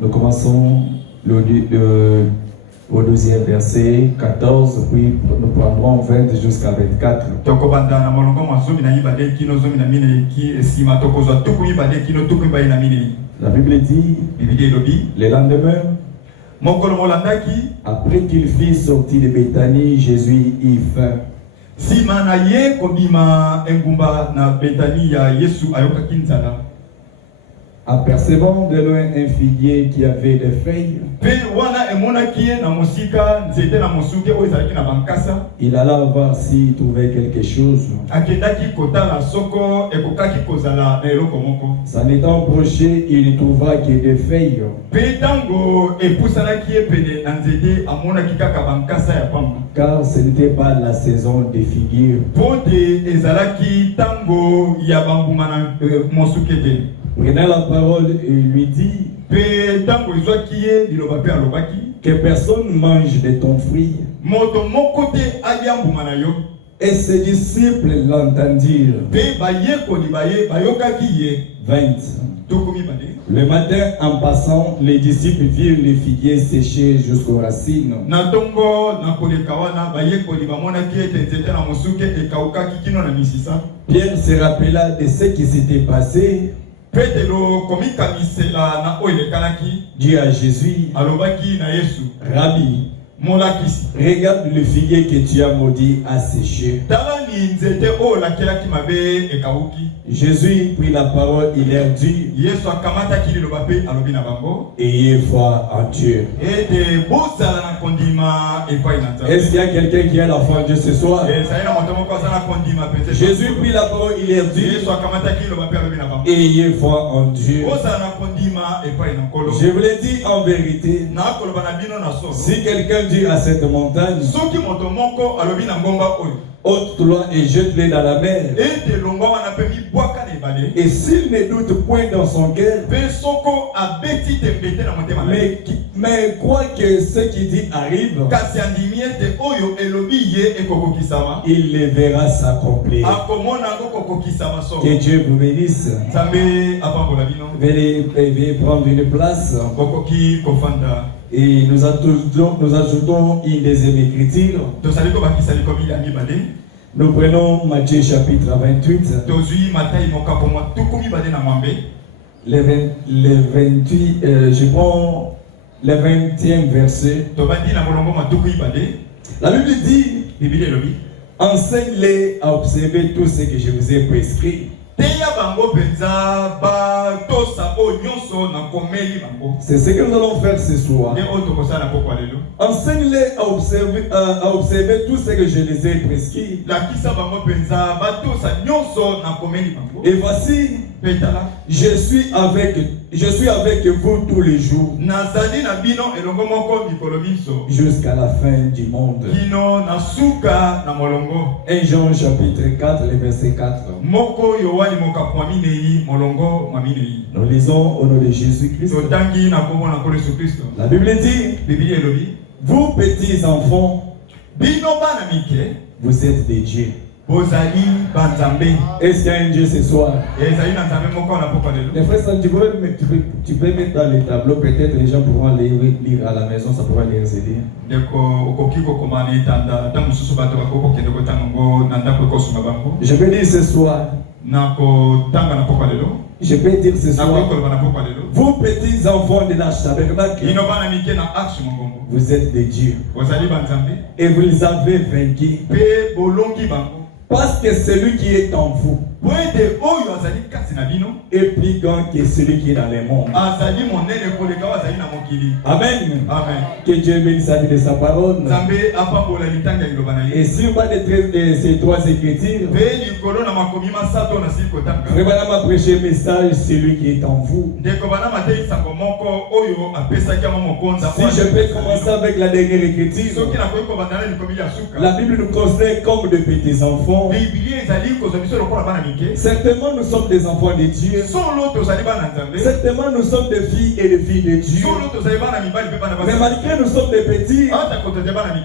Nous commençons au deuxième verset 14, puis nous prendrons 20 jusqu'à 24. La Bible dit, le lendemain, après qu'il fît sortir de Béthanie, Jésus y faim. Apercevant de loin un figuier qui avait des feuilles, il alla voir s'il trouvait quelque chose. S'en étant approché, il ne trouva que des feuilles. Car ce n'était pas la saison des figuiers. Prenant la parole, il lui dit que personne mange de ton fruit. Et ses disciples l'entendirent. 20. Le matin, en passant, les disciples virent les figuiers séchés jusqu'aux racines. Pierre se rappela de ce qui s'était passé. Dit à Jésus, Rabbi, regarde le figuier que tu as maudit à sécher. Jésus prit la parole, il leur dit, ayez foi en Dieu. Est-ce qu'il y a quelqu'un qui a la foi en Dieu ce soir? Jésus prit la parole, il leur dit, ayez foi en Dieu. Je vous l'ai dit en vérité, si quelqu'un dit à cette montagne, ôte-toi et jette-les dans la mer, et s'il ne doute point dans son cœur, mais croit que ce qu'il dit arrive, il les verra s'accomplir. Que Dieu vous bénisse. Veuillez prendre une place. Et nous ajoutons une deuxième écriture. Nous prenons Matthieu chapitre 28. Je prends le 20e verset. La Bible dit, enseigne-les à observer tout ce que je vous ai prescrit. C'est ce que nous allons faire ce soir. Enseigne-les à observer tout ce que je les ai prescrit. Et voici, je suis avec vous tous les jours jusqu'à la fin du monde. 1 Jean chapitre 4, le verset 4. Nous lisons au nom de Jésus-Christ. La Bible dit, vous petits enfants, vous êtes des dieux. Est-ce qu'il y a un Dieu ce soir? Les frères, tu peux mettre dans les tableaux, peut-être les gens pourront lire à la maison, ça pourra les aider. Je peux dire ce soir, vous petits enfants de la tabernacle, vous êtes des dieux et vous les avez vaincus. Parce que celui qui est en vous est plus grand que celui qui est dans les mondes. Amen. Que Dieu bénisse la vie de sa parole. Et si on va de ces trois écritures, vraiment m'a prêché le message, celui qui est en vous. Si je peux commencer avec la dernière écriture, la Bible nous considère comme de petits enfants. Certainement nous sommes des enfants de Dieu. Certainement nous sommes des filles et des filles de Dieu. Mais malgré nous sommes des petits,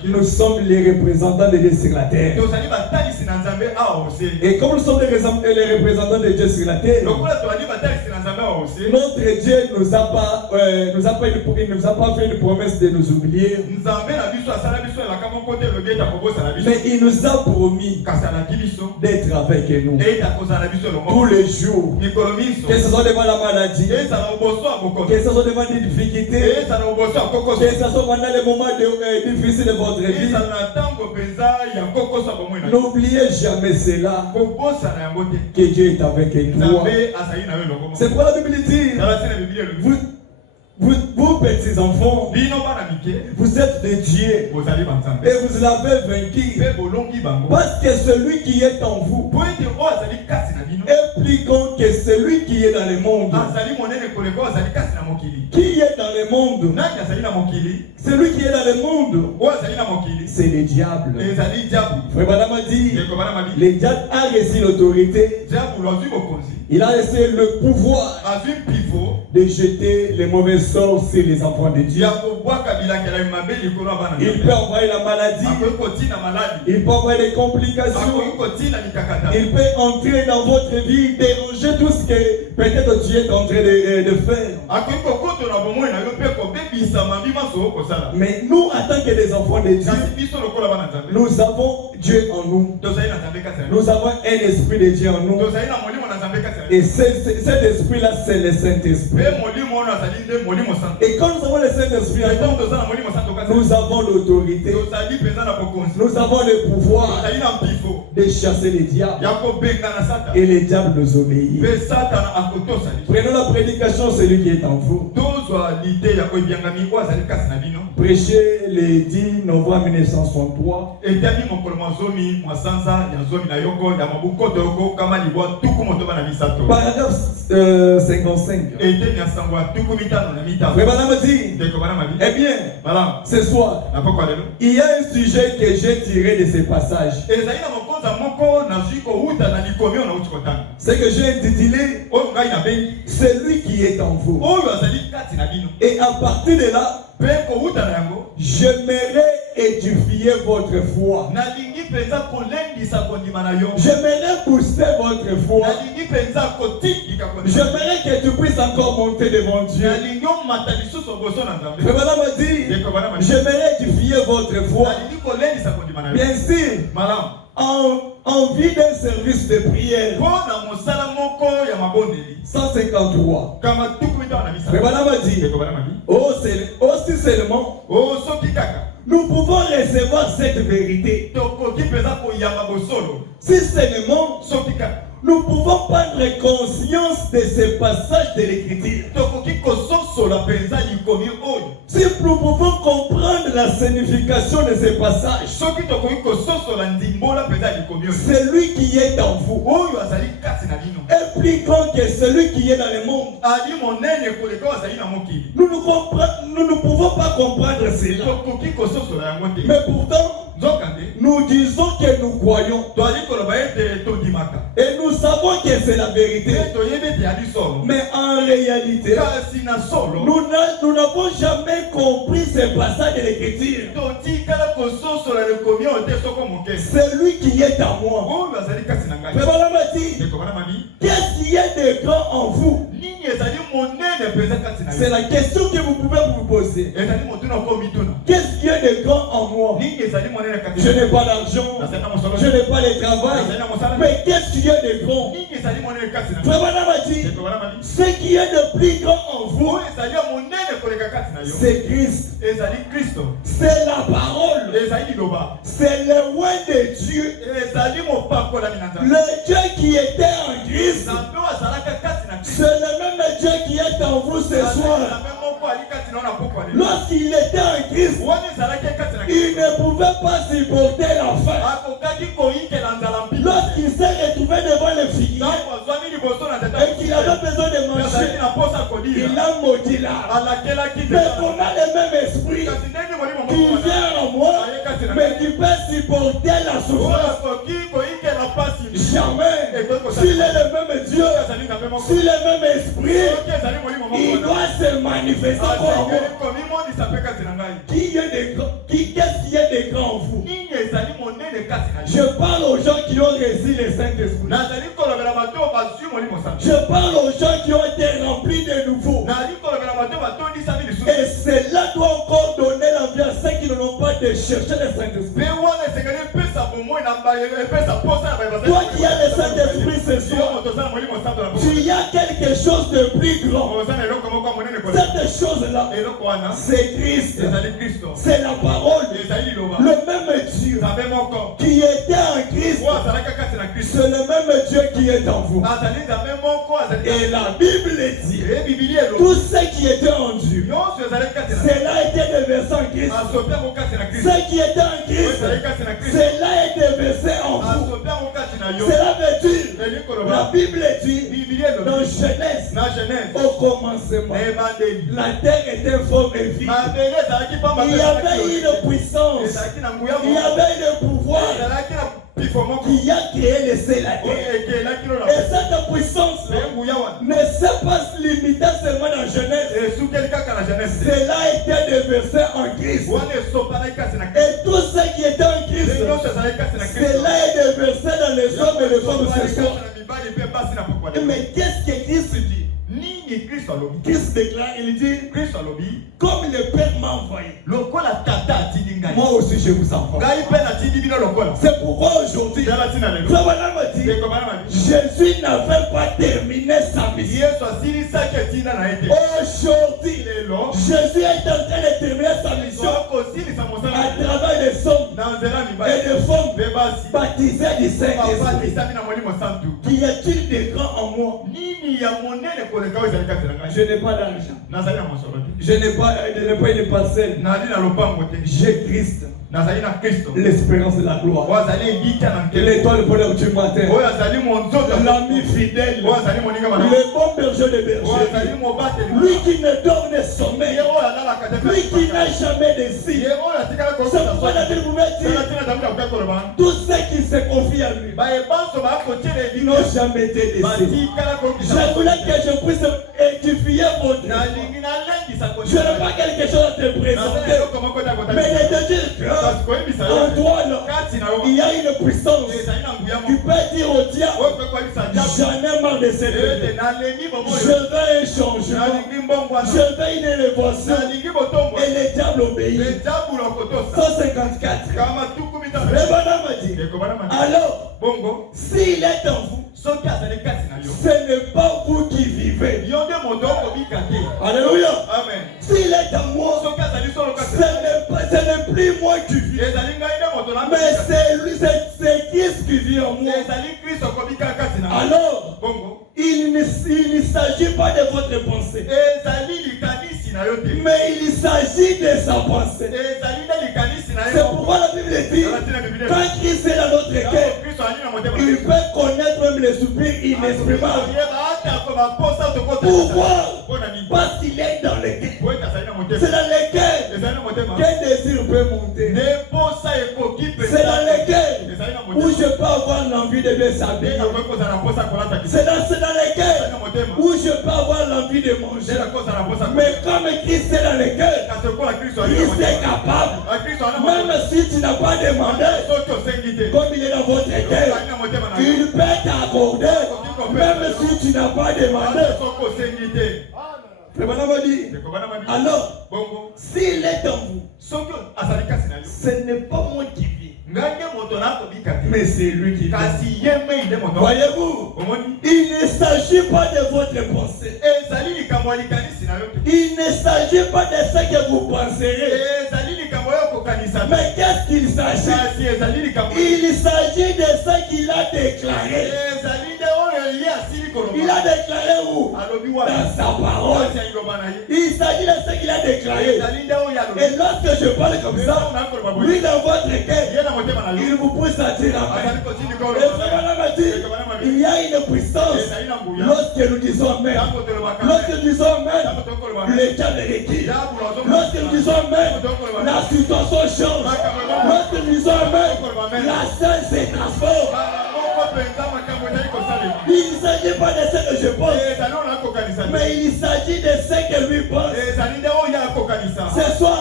nous sommes les représentants de Dieu sur la terre. Et comme nous sommes les représentants de Dieu sur la terre, notre Dieu ne nous a pas fait une promesse de nous oublier. Mais il nous a promis d'être avec nous tous les jours. Que ce soit devant la maladie, que ce soit devant des difficultés, que ce soit pendant les moments difficiles de votre vie. N'oubliez jamais cela, que Dieu est avec toi. C'est pourquoi la Bible dit, vous petits enfants, vous êtes de Dieu et vous l'avez vaincu, parce que celui qui est en vous est plus grand que celui qui est dans le monde. Qui est dans le monde? Celui qui est dans le monde, c'est le diable. Frère Madame a dit, le diable a reçu l'autorité, il a reçu le pouvoir de jeter les mauvais sorts sur les enfants de Dieu. Il peut envoyer la maladie, il peut envoyer les complications, il peut entrer dans votre vie, déranger tout ce que peut-être Dieu est en train de faire. Mais nous, en tant que des enfants de Dieu, nous avons Dieu en nous. Nous avons un esprit de Dieu en nous. Et cet esprit-là, c'est le Saint-Esprit. Et quand nous avons le Saint-Esprit, nous avons l'autorité, nous avons le pouvoir de chasser les diables. Et les diables nous obéissent. Prenons la prédication, celui qui est en vous. Prêché le 10 novembre 1963. Paragraphe 55. Eh bien, ce soir, il y a un sujet que j'ai tiré de ces passages. C'est que j'ai intitulé celui qui est en vous. Et à partir de là, j'aimerais édifier votre foi. J'aimerais booster votre foi. J'aimerais que tu puisses encore monter devant Dieu. Le madame a dit, j'aimerais édifier votre foi. Bien sûr, en vue d'un service de prière. 153. Le madame a dit, aussi seulement, nous pouvons recevoir cette vérité. Si seulement nous pouvons prendre conscience de ces passages de l'Écriture. Si nous pouvons comprendre la signification de ces passages, celui qui est en vous est plus grand que celui qui est dans le monde. Nous ne pouvons pas comprendre cela. Mais pourtant, nous disons que nous croyons. Et nous savons que c'est la vérité. Mais en réalité, nous n'avons jamais compris ce passage de l'Écriture. Celui qui est en moi. Qu'est-ce qui est de grand en vous? C'est la question que vous pouvez vous poser. Qu'est-ce qui est de grand en moi? Je n'ai pas d'argent, je n'ai pas de travail, mais qu'est-ce qui est de grand? Ce qui est de plus grand en vous, c'est Christ. C'est la parole. C'est le roi de Dieu. Le Dieu qui était en Christ, c'est le même Dieu qui est en vous ce soir. Lorsqu'il était en Christ, il ne pouvait pas supporter la faim. Lorsqu'il s'est retrouvé devant le figuier et qu'il avait besoin de manger, il a maudit l'arbre. Mais on a le même esprit qui vient en moi, mais qui peut supporter la souffrance. jamais, s'il est le même Dieu, s'il est le même esprit, il doit se manifester encore. Qu'est-ce qui est de grand en vous? Je parle aux gens qui ont reçu le Saint-Esprit. Je parle aux gens qui ont été remplis de nouveau. Et cela doit encore donner l'envie à ceux qui n'ont pas de chercher le Saint-Esprit. Toi qui as le Saint-Esprit ce soir, tu y as quelque chose de plus grand. Cette chose-là, c'est Christ. C'est la parole. Le même Dieu qui était en Christ, c'est le même Dieu qui est en vous. Et la Bible dit, tout ce qui était en Dieu, cela était déversé en Christ. Ce qui était en Christ, cela est déversé en vous. Cela veut dire, la Bible dit, dans Genèse, au commencement, la terre était forme et vide. Il y avait une puissance, il y avait le pouvoir qui a créé le ciel et la terre. Et cette puissance ne s'est pas limitée seulement dans Genèse. Cela a été déversé en Christ. Et tout ce qui était en Christ, cela est déversé dans les hommes et les femmes ce soir. Mais qu'est-ce que Christ dit? Christ déclare, il dit, comme le Père m'a envoyé, moi aussi je vous envoie. C'est pourquoi aujourd'hui, Jésus n'avait pas terminé sa mission. Aujourd'hui, Jésus est en train de terminer sa mission à travers des hommes et des femmes baptisés du Saint-Esprit. Qu'y a-t-il de grand en moi? Je n'ai pas d'argent. Je n'ai pas une parcelle. J'ai Christ. L'espérance de la gloire. L'étoile pour l'heure du matin. L'ami fidèle. Le bon berger de berger. Lui qui ne dort ne sommeille. Lui qui n'a jamais de signe. C'est pourquoi la Bible pouvait dire, tous ceux qui se confient à lui n'ont jamais été déçus. Je voulais que je puisse édifier votre âme. Je n'ai pas quelque chose à te présenter, mais de te dire que en toi, il y a une puissance. Tu peux dire au diable, j'en ai marre de cette vie. Je veux un changement. Je veux une élévation. Et le diable obéit. 154. Le bonhomme dit, alors, s'il est en vous, ce n'est pas vous qui vivez. Alléluia. Amen. S'il est en moi, ce n'est plus moi qui vis. Mais c'est Christ qui vit en moi. Alors, il ne s'agit pas de votre pensée, mais il s'agit de sa pensée. C'est pourquoi la Bible dit, quand Christ est dans notre cœur, il peut connaître même les soupirs inexprimables. Pourquoi? Parce qu'il est dans le cœur. C'est dans le cœur qu'un désir peut monter. C'est dans le cœur où je peux avoir l'envie de bien s'habiller. C'est dans le cœur où je peux avoir l'envie de manger. Mais comme Christ est dans le cœur, Christ est capable. Même si tu n'as pas demandé, comme il est dans votre cœur, il peut t'accorder. Même si tu n'as pas demandé. Alors, s'il est en vous, ce n'est pas moi qui vis, mais c'est lui qui vit. Voyez-vous, il ne s'agit pas de votre pensée. Il ne s'agit pas de ce que vous penserez. Mais qu'est-ce qu'il s'agit? Il s'agit de ce qu'il a déclaré. Il a déclaré où? Dans sa parole. Il s'agit de ce qu'il a déclaré. Et lorsque je parle comme ça, lui dans votre cœur, il vous pousse à dire amen. Et vraiment dit, il y a une puissance. Lorsque nous disons amen, lorsque nous disons amen, le diable est réquis. Lorsque nous disons amen, la situation change. Lorsque nous disons amen, la scène se transforme. s'agit pas de ce que je pense, mais il s'agit de ce que lui pense. Ce soir,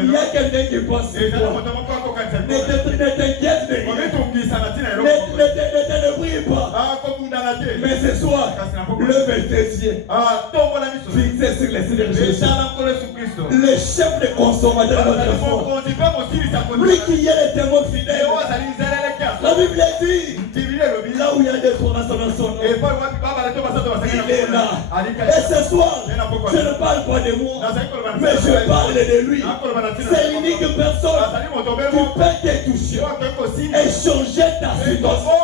il y a quelqu'un qui pense. Ne t'inquiète de rien. Ne brille pas. Mais ce soir, lève tes yeux. Fixé sur les signes de Jésus. Le chef des consommateurs de notre foi. Lui qui est le témoin fidèle. La Bible dit, là où il y a des tours dans son nom, il est là. Et ce soir, je ne parle pas de moi, mais je parle de lui. C'est l'unique personne qui peut te toucher et changer ta situation.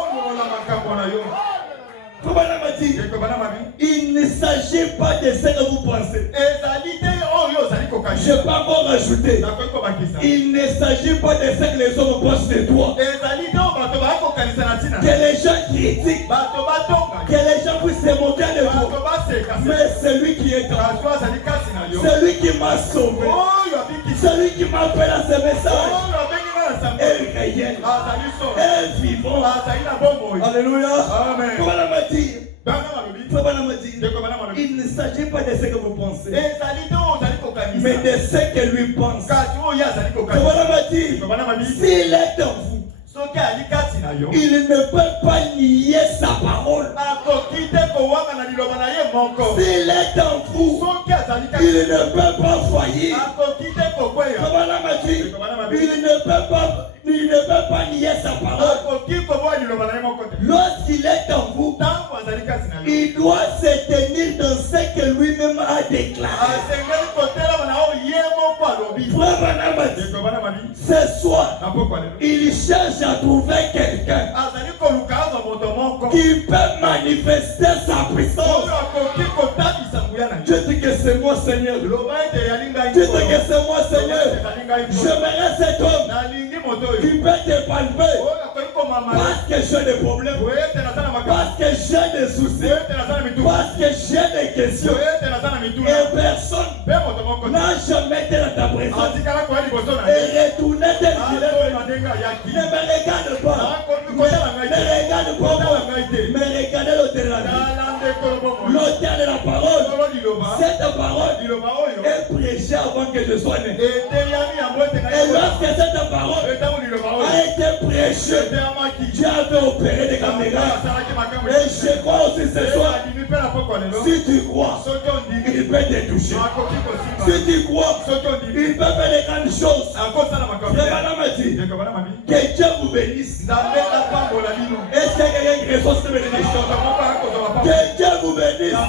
Il ne s'agit pas de ce que vous pensez. Je peux encore rajouter. Il ne s'agit pas de ce que les hommes pensent de toi. Que les gens critiquent. Que les gens puissent se moquer de toi. Mais c'est lui qui est en toi. C'est lui qui m'a sauvé. C'est lui qui m'a fait à ce message. Et réel. Et vivant. Alléluia. Comment la m'a dit? Il ne s'agit pas de ce que vous pensez, mais de ce que lui pense. S'il est en vous, il ne peut pas nier sa parole. S'il est en vous, il ne peut pas faillir. Il ne peut pas nier sa parole. Lorsqu'il est en vous, il doit se tenir dans ce que lui-même a déclaré. Ce soir, il cherche à trouver quelqu'un qui peut manifester sa puissance. Je dis que c'est moi, Seigneur. Je dis que c'est moi, Seigneur. J'aimerais cet homme qui peut te palper parce que j'ai des problèmes, parce que j'ai des soucis, parce que j'ai des questions. Et personne n'a jamais été dans ta présence et retourné tes yeux. Ne me regarde pas. Ne regarde pas moi, mais regardez l'autel de la vie. L'autel de la parole. Cette parole est prêchée avant que je sois né. Et lorsque cette parole a été prêchée, Dieu avait opéré des caméras. Et je crois aussi ce soir, si tu crois, il peut te toucher. Si tu crois, il peut faire des grandes choses. Que Dieu vous bénisse. Est-ce qu'il y a quelqu'un qui reçoit cette bénédiction? Que Dieu vous bénisse.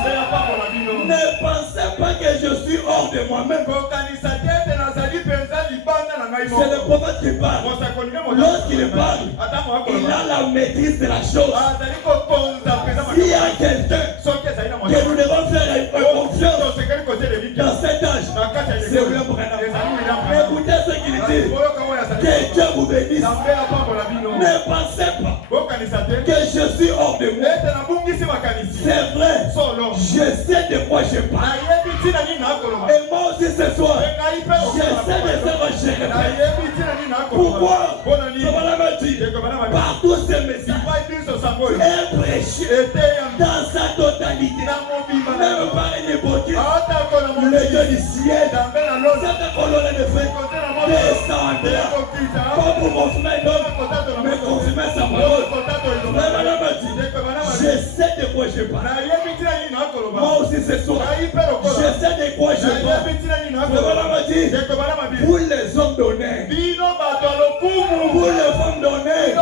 Ne pensez pas que je suis hors de moi-même. C'est le prophète qui parle. Lorsqu'il parle, il a la maîtrise de la chose. S'il y a quelqu'un que nous devons faire confiance dans cet âge, c'est William Branham. Écoutez ce qu'il dit. Que Dieu vous bénisse. Ne pensez pas que je suis hors de moi. C'est vrai. Je sais de quoi je parle. Et moi aussi ce soir, je sais de ce que je répète. Pourquoi? Par tous ces messages est prêché dans sa totalité. Même par une époque, le Dieu du ciel, cette colonne de feu descendra pas pour confirmer l'homme, mais confirmer sa parole. Je sais de quoi je parle. Moi aussi ce soir, je sais de quoi je parle. Pour les hommes donnés, pour les femmes données,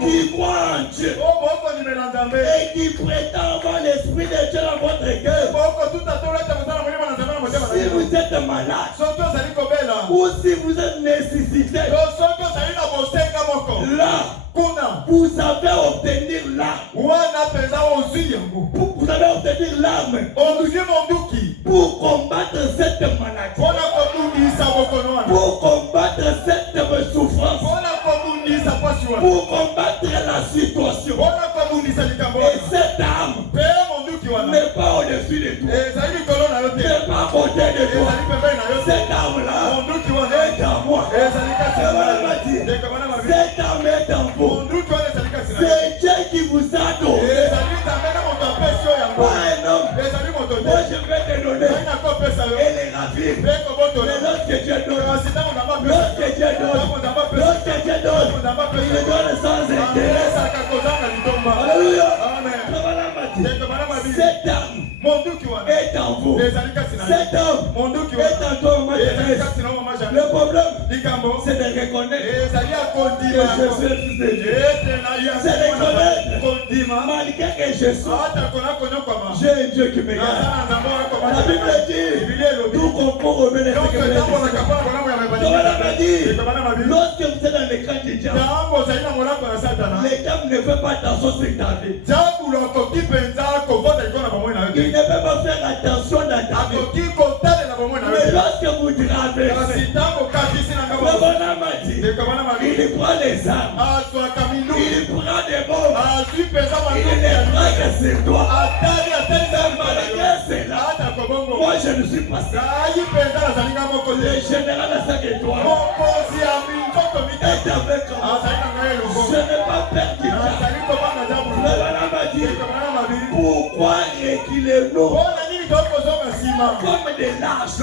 qui croient en Dieu et qui prétendent avoir l'esprit de Dieu dans votre cœur. Si vous êtes malade ou si vous êtes nécessité, là, vous avez obtenir l'arme. Vous allez obtenir l'arme pour combattre cette maladie, pour combattre cette souffrance, pour combattre la situation. Et cette arme n'est pas au-dessus de toi, n'est pas à côté de toi. Cette arme-là est en moi. Cette arme est en vous. C'est Dieu qui vous a donné et les ravive. Mais lorsque Dieu donne, lorsque Dieu donne, il le donne sans intérêt. Alléluia. Cette âme est en vous. Cette âme est en toi, ma jeunesse. Le problème, c'est de reconnaître que je suis le Fils de Dieu. C'est de reconnaître, malgré que je sois, j'ai un Dieu qui me garde. La Bible dit, tout comprend au bien de ce que vous êtes. Lorsque vous êtes dans les camps du diable, les diable ne fait pas attention sur ta vie. Il ne peut pas faire attention dans ta vie. Mais lorsque vous traversez, il prend les armes, il prend des bombes, il les braque sur toi. Malgré cela, moi je ne suis pas ça. Le général a ça que toi est avec moi. Je n'ai pas perdu. Pourquoi reculez-nous comme des lâches?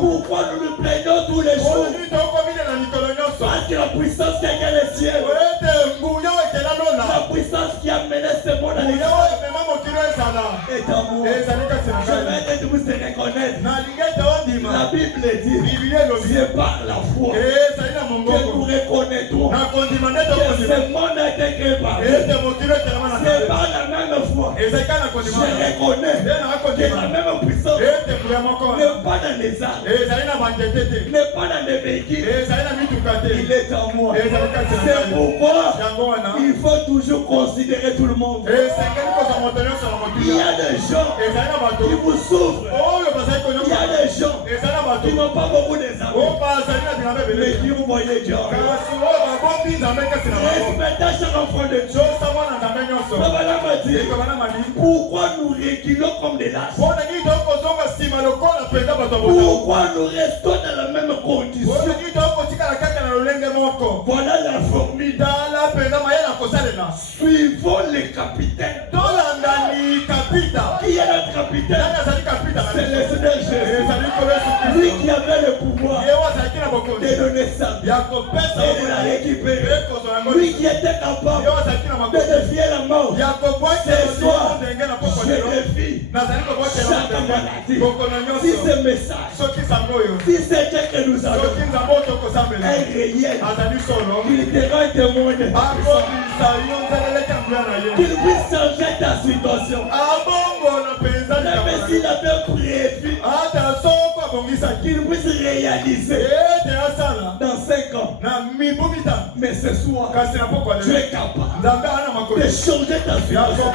Pourquoi nous nous plaignons tous les jours? Parce que la puissance qui a gagné le ciel, la puissance qui a mené ce monde à l'extérieur est en moi. Je vais être vous se reconnaître. La Bible dit, c'est par la foi que nous reconnaîtrons que ce monde a été créé par Dieu. C'est par la même foi. Je reconnais que la même puissance n'est pas dans les armes, n'est pas dans les véhicules, il est en moi. C'est pourquoi il faut toujours considérer tout le monde. Il y a des gens qui vous souffrent. Il y a des gens qui n'ont pas beaucoup d'amis, mais qui vous voyez Dieu. Respectez chaque enfant de Dieu. Pourquoi nous reculons comme des lâches? Pourquoi nous restons dans la même condition? Voilà la formule. Suivons les capitaines. Qui est notre capitaine? C'est le Seigneur Jésus. Lui qui avait le pouvoir de donner sa vie et de la récupérer. Lui qui était capable de défier la mort. Ce soir, je défie chaque maladie. Si ce message, si c'est Dieu que nous avons, est réel, qu'il te rend témoin de ta qu'il puisse changer ta situation. Même s'il avait prévu qu'il puisse réaliser dans 5 ans. Mais ce soir, tu es capable de changer ta situation.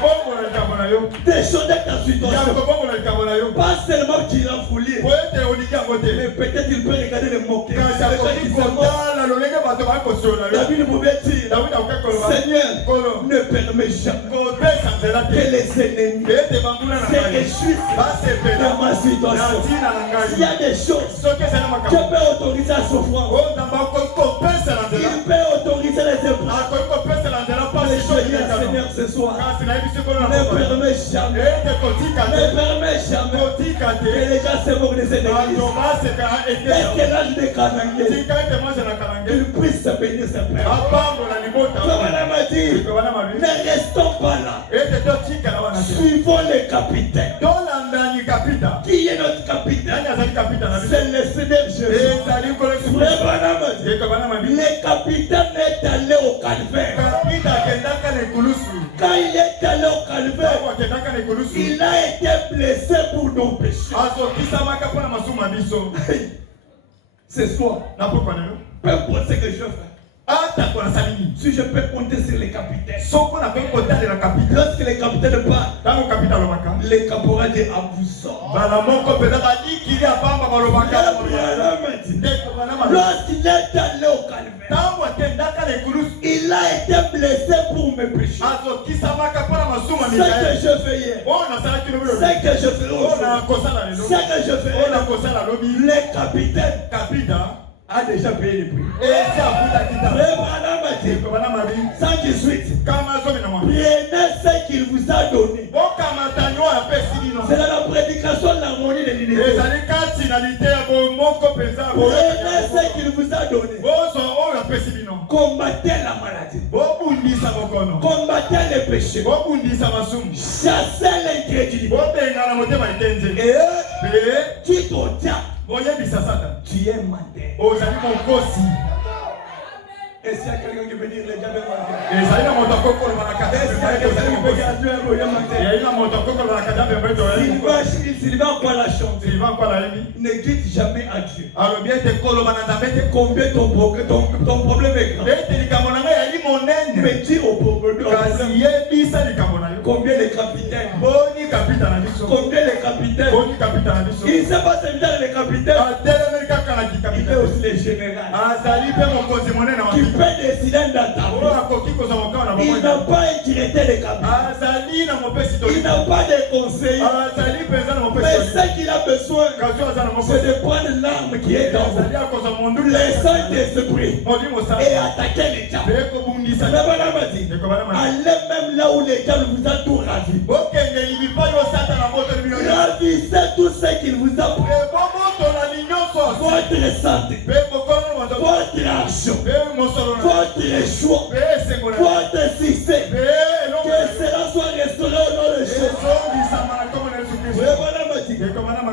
De changer ta situation. Pas seulement qu'il a foulé, mais peut-être il peut regarder les moquer. David pouvait dire, Seigneur, ne permets jamais que les ennemis se réjouissent dans ma situation. S'il y a des choses que peut autoriser la souffrance, il peut autoriser les épreuves. Seigneur, ce soir, ne permets jamais que les gens se moquent de cette église. Est-ce que l'âge de Kanangé, il puisse se bénir ses pères? Ne restons pas là. Suivons les capitaines. Qui est notre capitaine? C'est le Seigneur Jésus. Le capitaine est allé au calvaire. Quand il est allé au calvaire, il a été blessé pour nos péchés. Ce soir, peu importe ce que je fais, si je peux compter sur les capitaines, lorsque les capitaines partent, les caporaux disent à vous sort. Lorsqu'il est allé au calvaire, il a été blessé pour mes péchés. Ce que je fais hier, ce que je fais aujourd'hui, ce que je fais, les capitaines a déjà payé le prix. Sans 18, prenez ce qu'il vous a donné. C'est la prédication de l'harmonie de donné. Combattez la maladie. Combattez les péchés. Chassez l'incrédulité. Et tu te tiens. Tu es menteur. Est-ce qu'il y a quelqu'un qui veut dire les diables menteurs? Est-ce qu'il y a quelqu'un qui veut dire Dieu est menteur? Sylvain quoi la chante? Ne dites jamais à Dieu combien ton problème est grand. Mais dis au problème combien les capitaines. Combien les capitaines. Il ne sait pas servir les capitaines. Il fait aussi les généraux. Qui fait décider d'attaquer. Il n'a pas étiré les capitaines. Il n'a pas de conseils. Mais ce qu'il a besoin, c'est de prendre l'arme qui est dans vous, le Saint-Esprit, et attaquer les diables. Allez même là où les diables vous a tout ravi. Ravissez tout ce qu'il vous a pris. Votre santé, votre argent, votre choix, votre succès, que cela soit restauré au nom de Jésus.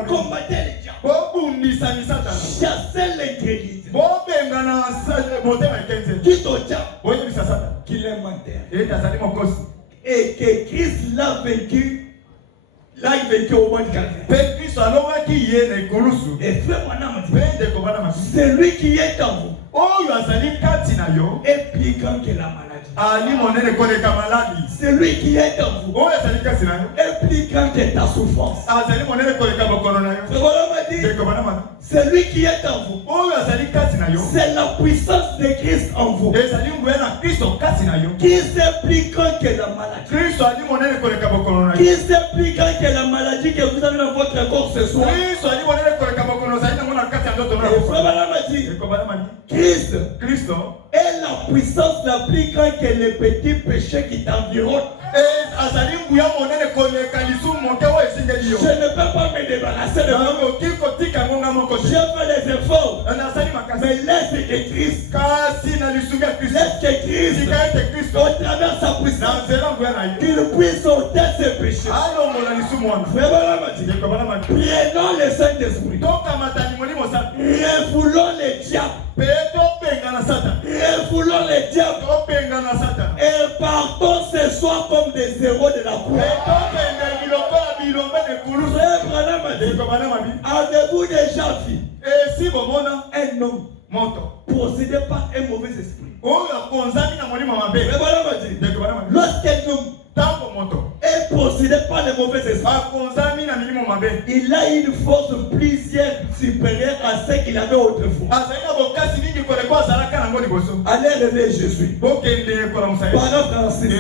Combattez les diables. Chassez l'incrédulité. Quitte au diable qu'il est menteur. Et que Christ l'a vaincu. Là, il veut au moins de quelqu'un. Et frère, c'est lui qui est en vous. Et plus grand que la maladie. C'est lui qui est en vous. Et plus grand que ta souffrance. C'est lui qui est en vous. C'est la puissance de Christ en vous. Qui est plus grand que la maladie. Qui est plus grand que la maladie que vous avez dans votre corps ce soir. Christ est la puissance la plus grande que les petits péchés qui t'environnent. Je ne peux pas me débarrasser de moi. Je fais les efforts. Mais laisse que Christ, au travers de sa puissance, qu'il puisse ôter ses péchés. Prenons le Saint-Esprit. Refoulons les diables. Refoulons les diables. Et partons ce soir comme des héros de la croix. Avez-vous déjà vu un homme possédé par un mauvais esprit? Lorsqu'un homme est possédé par le mauvais esprit, il a une force plusieurs supérieure à ce qu'il avait autrefois. Allez réveiller Jésus. Parlons Francis.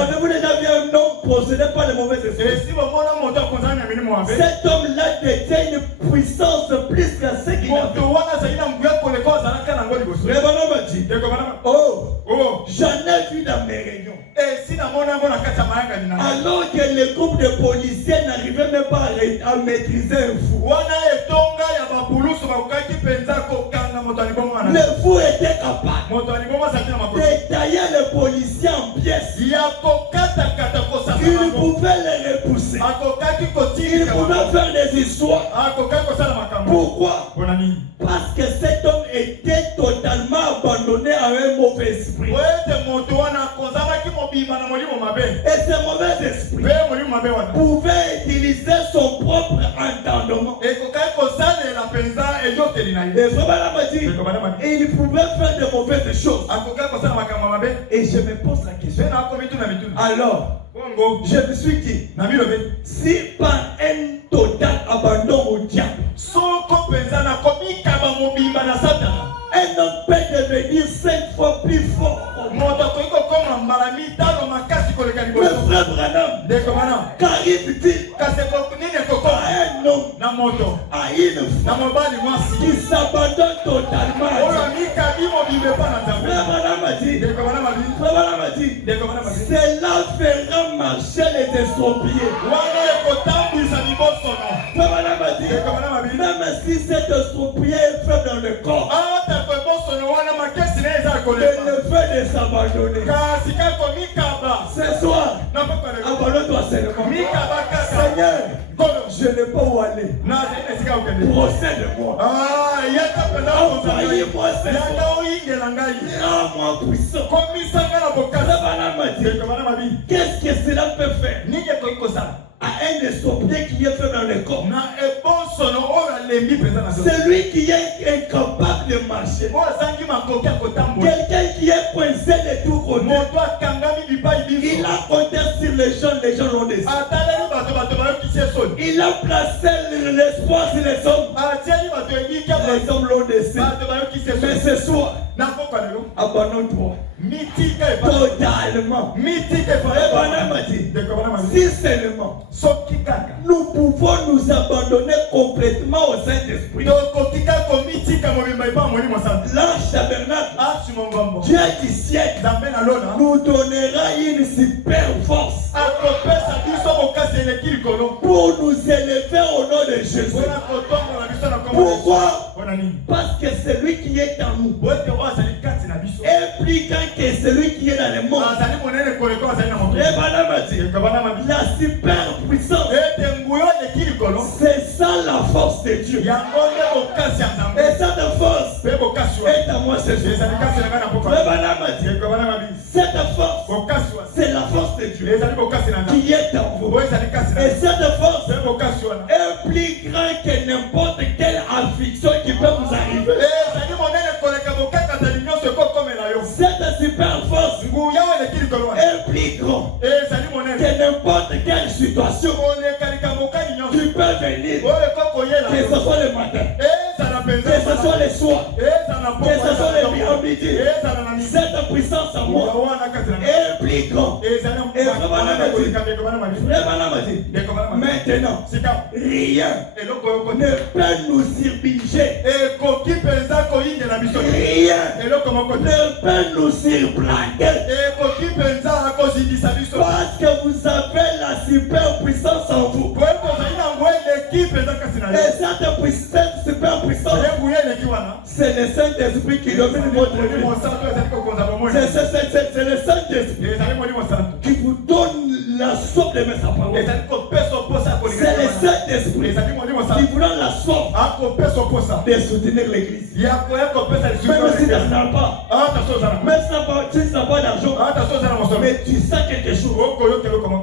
Avez-vous déjà vu un homme possédé par le mauvais esprit? Cet homme-là détient une puissance plus que ce qu'il avait. Oh, j'en ai vu dans mes réunions. Alors que le groupe de policiers n'arrivait même pas à maîtriser un fou. Le fou était capable de tailler le policier en pièces. Il pouvait les repousser. Il pouvait faire des histoires. Pourquoi? Parce que cet homme était totalement abandonné à un mauvais esprit. Et ce mauvais esprit pouvait utiliser son propre entendement. Et il pouvait faire de mauvaises choses. Et je me pose la question. Alors, je me suis dit, si par un total abandon au diable, un homme peut devenir 5 fois plus fort. Le frère Branham, qu'arrive-t-il à un homme, à une femme qui s'abandonne totalement? Frère Branham a dit, cela fera marcher les estropiés. Frère Branham a dit, même si cet estropié est faible dans le corps, le fait de s'abandonner. Ce soir, abandonne-toi seulement. Seigneur, je n'ai pas où aller. Procède-moi. Envoyez-moi ce soir. Rends-moi puissant. Qu'est-ce que cela peut faire à un escropier qui est fait dans le corps? Celui qui est incapable de marcher. Quelqu'un qui est coincé de tous côtés. Il a compté sur les gens l'ont décidé. Il a placé l'espoir sur les hommes. Les hommes l'ont décidé. Mais ce soir, abandonne-toi. Totalement. Si seulement nous pouvons nous abandonner complètement au Saint-Esprit. L'Arche tabernacle, Dieu du siècle, nous donnera une super force pour nous élever au nom de Jésus. Pourquoi? Parce que celui qui est en nous est plus grand que celui qui est dans le monde. La super puissance, c'est ça la force de Dieu. Et cette force est à moi ce jour. Cette force, c'est la force de Dieu qui est en vous. Et cette force est plus grande que n'importe quelle affliction qui peut vous arriver. Cette super force est plus grande que n'importe quelle situation qui peut venir, que ce soit le matin, que ce soit le soir, que ce soit le midi. Cette puissance en moi est plus grande. Et vraiment, maintenant, rien ne peut nous surbiger. Rien ne peut nous surplaquer. Parce que vous avez la super puissance en vous. Et cette puissance, super puissance, c'est le Saint-Esprit qui domine votre vie. C'est le Saint-Esprit qui vous donne la soif de mettre sa parole. C'est le Saint-Esprit qui vous donne la soif de soutenir l'église. Même si tu n'as pas, même si tu n'as pas d'argent, mais tu sens quelque chose.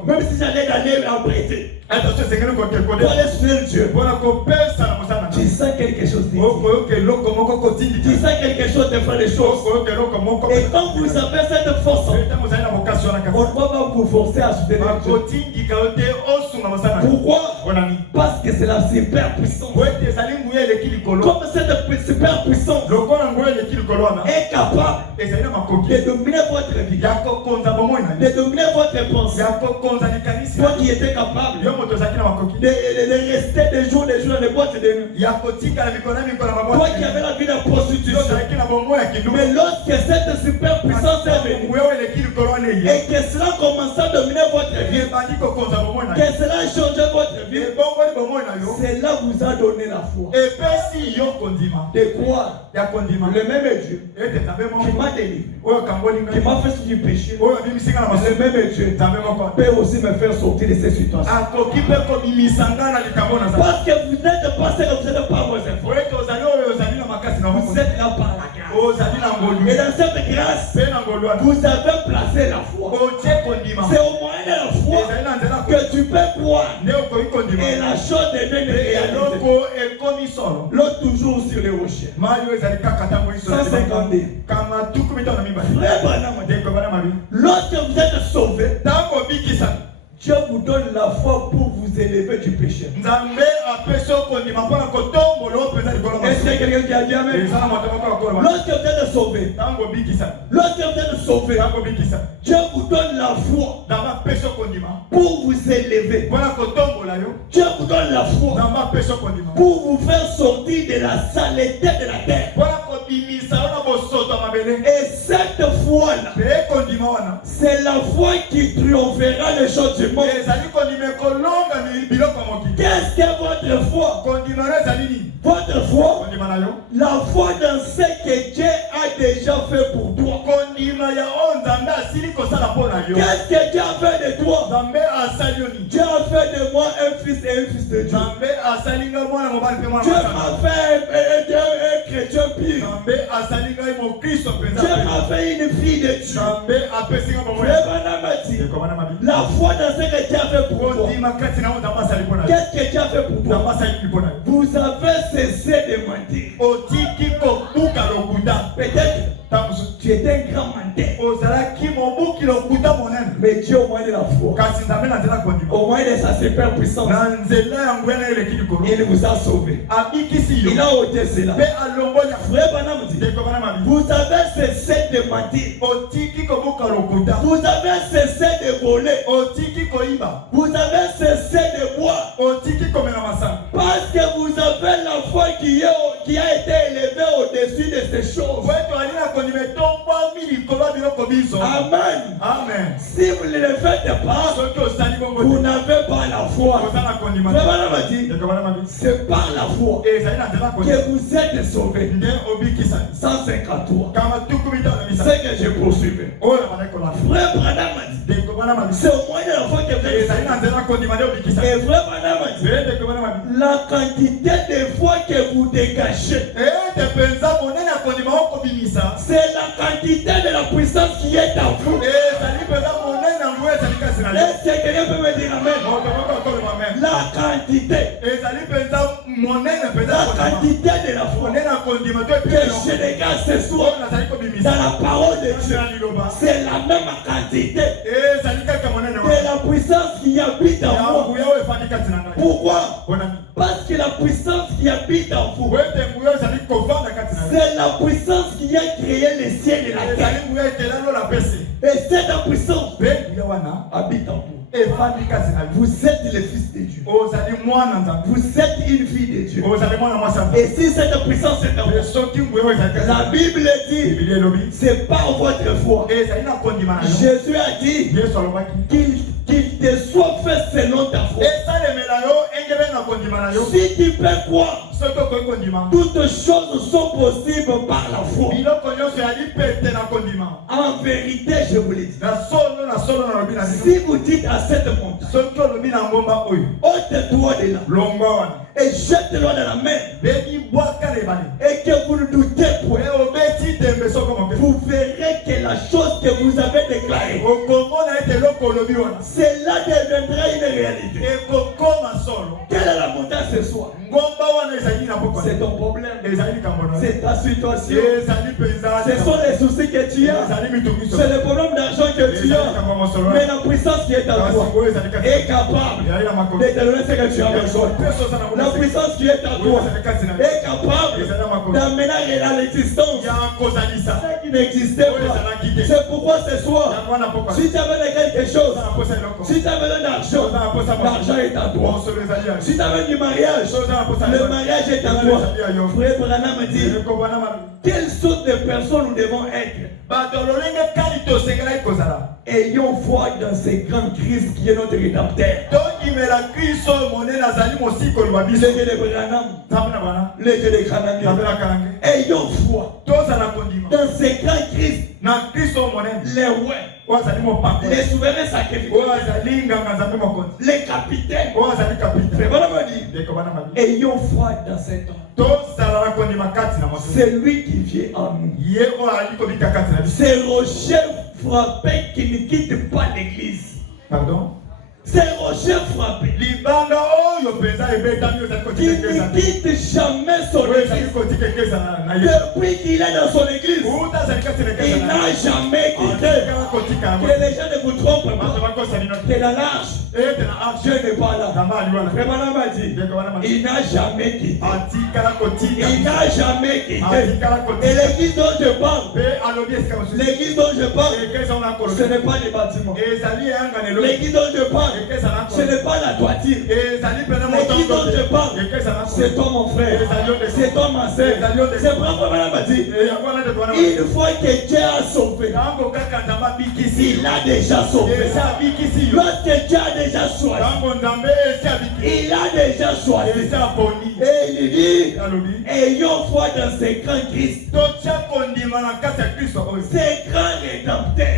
Même si j'allais aller en prêter, pour aller soutenir Dieu, tu sens quelque chose. Tu sens quelque chose de faire des choses. Et quand vous avez cette force, on ne va pas vous forcer à soutenir Dieu. Pourquoi? Parce que c'est la super puissance. Comme cette super puissance est capable de dominer votre vie, de dominer votre pensée. Toi qui étais capable de rester des jours dans les boîtes de nuit. Toi qui avais la vie de prostitution. Mais lorsque cette super puissance est venue et que cela commence à dominer votre vie, que cela a changé votre vie, cela vous a donné la foi de croire le même Dieu qui m'a délivré, qui m'a fait sortir du péché. Le même Dieu peut aussi me faire sortir de ces situations. Parce que vous n'êtes pas ce que vous n'êtes pas vos efforts. Vous êtes là par la grâce. Et dans cette grâce, vous avez placé la foi. C'est au moyen de la foi que tu peux croire. Et la chose devient une réalité. L'autre toujours sur les rochers. 150 000. Lorsque vous êtes sauvé, Dieu vous donne la foi pour vous élever du péché. Est-ce qu'il y a quelqu'un qui a dit amen? Lorsque vous êtes sauvé, Dieu vous donne la foi pour vous élever. Dieu vous donne la foi pour vous faire sortir de la saleté de la terre. Et cette foi-là, c'est la foi qui triomphera les choses du monde. Qu'est-ce que votre foi? Votre foi, la foi dans ce que Dieu a déjà fait pour toi. Qu'est-ce que Dieu a fait de toi? Dieu a fait de moi un fils et un fils de Dieu. Dieu m'a fait un chrétien pire. Dieu m'a fait une fille de Dieu. La foi dans ce que Dieu a fait pour toi. Qu'est-ce que Dieu a fait pour toi? Vous avez cessé de mentir. Peut-être tu étais un grand menteur. Mais Dieu au moins de la foi, au moins de sa super puissance, il vous a sauvé. Il a ôté cela. Frère Branham dit, vous avez cessé de mentir. Vous avez cessé de voler. Vous avez cessé de boire. Parce que vous avez la foi qui a été élevée au-dessus de ces choses. Amen. Amen. Si vous ne le faites pas, vous n'avez pas la foi. C'est par la foi que vous êtes sauvés. 153. C'est que je poursuivais. Frère Branham dit, c'est au moyen de la foi que vous êtes sauvés. Et frère Branham dit, la quantité de foi que vous dégagez, c'est la quantité de la puissance qui est en vous. Est-ce que quelqu'un peut me dire amen? La quantité de la foi que je dégage ce soir dans la parole de Dieu, c'est la même quantité de la puissance qui habite en moi. Pourquoi? Parce que la puissance qui habite en vous, c'est la puissance qui a créé les ciels et la terre. Et cette puissance habite en vous. Vous êtes le fils de Dieu. Vous êtes une fille de Dieu. Et si cette puissance est en vous, la Bible dit, c'est par votre foi. Jésus a dit qu'il te soit fait selon ta foi. Si tu peux croire, toutes choses sont possibles par la foi. En vérité, je vous le dis. Si vous dites à cette montagne, ôte-toi de là et jette-le dans la mer, et que vous ne doutez point, vous verrez que la chose que vous avez déclarée, cela deviendra une réalité. Quelle est la montagne ce soir? C'est ton problème. C'est ta situation. Ce sont les soucis que tu as. C'est le problème d'argent que tu as. Mais la puissance qui est en toi est capable de te donner ce que tu as besoin. La puissance qui est en toi est capable d'amener à l'existence ce qui n'existait pas. C'est pourquoi ce soir, si tu as besoin de quelque chose, si tu as besoin d'argent, l'argent est en toi. Si tu as besoin du mariage, le mariage est en toi. Frère Branham dit, quelle sorte de personnes nous devons être? Ayons foi dans ce grand Christ qui est notre rédempteur. Le Dieu de Branham, le Dieu de Branham. Ayons foi dans ce grand Christ. Les rois, les souverains sacrificateurs, les capitaines. Ayons foi dans cet homme. C'est lui qui vient en nous. C'est Roger frappé qui ne quitte pas l'église. Pardon? C'est Roger frappé qui ne quitte jamais son église. Depuis qu'il est dans son église, il n'a jamais quitté. Que les gens ne vous trompent pas. Que dans l'arche, Dieu n'est pas là. Vraiment, m'a dit, il n'a jamais quitté. Il n'a jamais quitté. Et l'église dont je parle, l'église dont je parle, ce n'est pas les bâtiments. L'église dont je parle, ce n'est pas la toiture. L'église dont je parle, c'est toi mon frère, c'est toi ma soeur. C'est pourquoi Madame a dit, une fois que Dieu a sauvé, il a déjà sauvé. Lorsque Dieu a déjà choisi, il a déjà choisi. Et il dit, ayons foi dans ce grand Christ. Ce grand rédempteur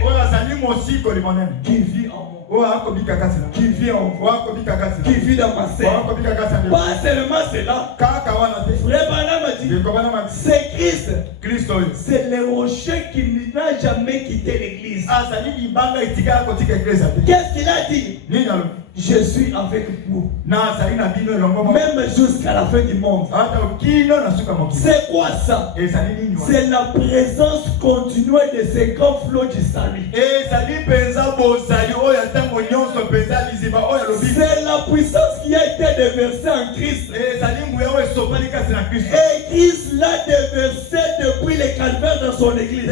qui vit en moi. Qui vit en moi, qui vit dans ma sœur. Pas seulement cela. Frère Branham a dit, c'est Christ. C'est le rocher qui n'a jamais quitté l'église. Qu'est-ce qu'il a dit? Je suis avec vous. Même jusqu'à la fin du monde. C'est quoi ça? C'est la présence continue de ces grands flots du salut. C'est la puissance qui a été déversée en Christ. Et Christ l'a déversée depuis le calvaire dans son église.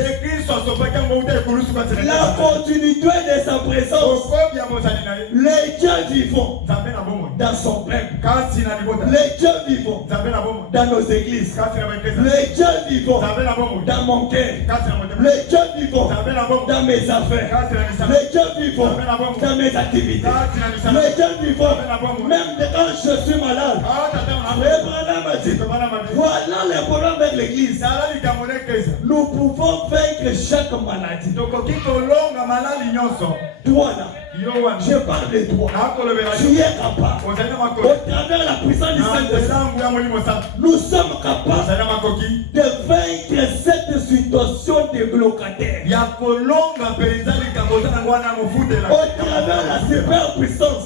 La continuité de sa présence. Les dieux vivants dans son peuple. Les dieux vivants dans nos églises. Les dieux vivants dans mon cœur. Les dieux vivants dans mes affaires. Les dieux vivants dans mes activités. Les dieux vivants même quand je suis malade. Voilà le problème avec l'église. Nous pouvons vaincre chaque maladie. Toi là, je parle de toi. Tu es capable. Au travers de la puissance du Saint-Esprit, nous sommes capables de vaincre cette situation de locataire. Au travers de la super puissance,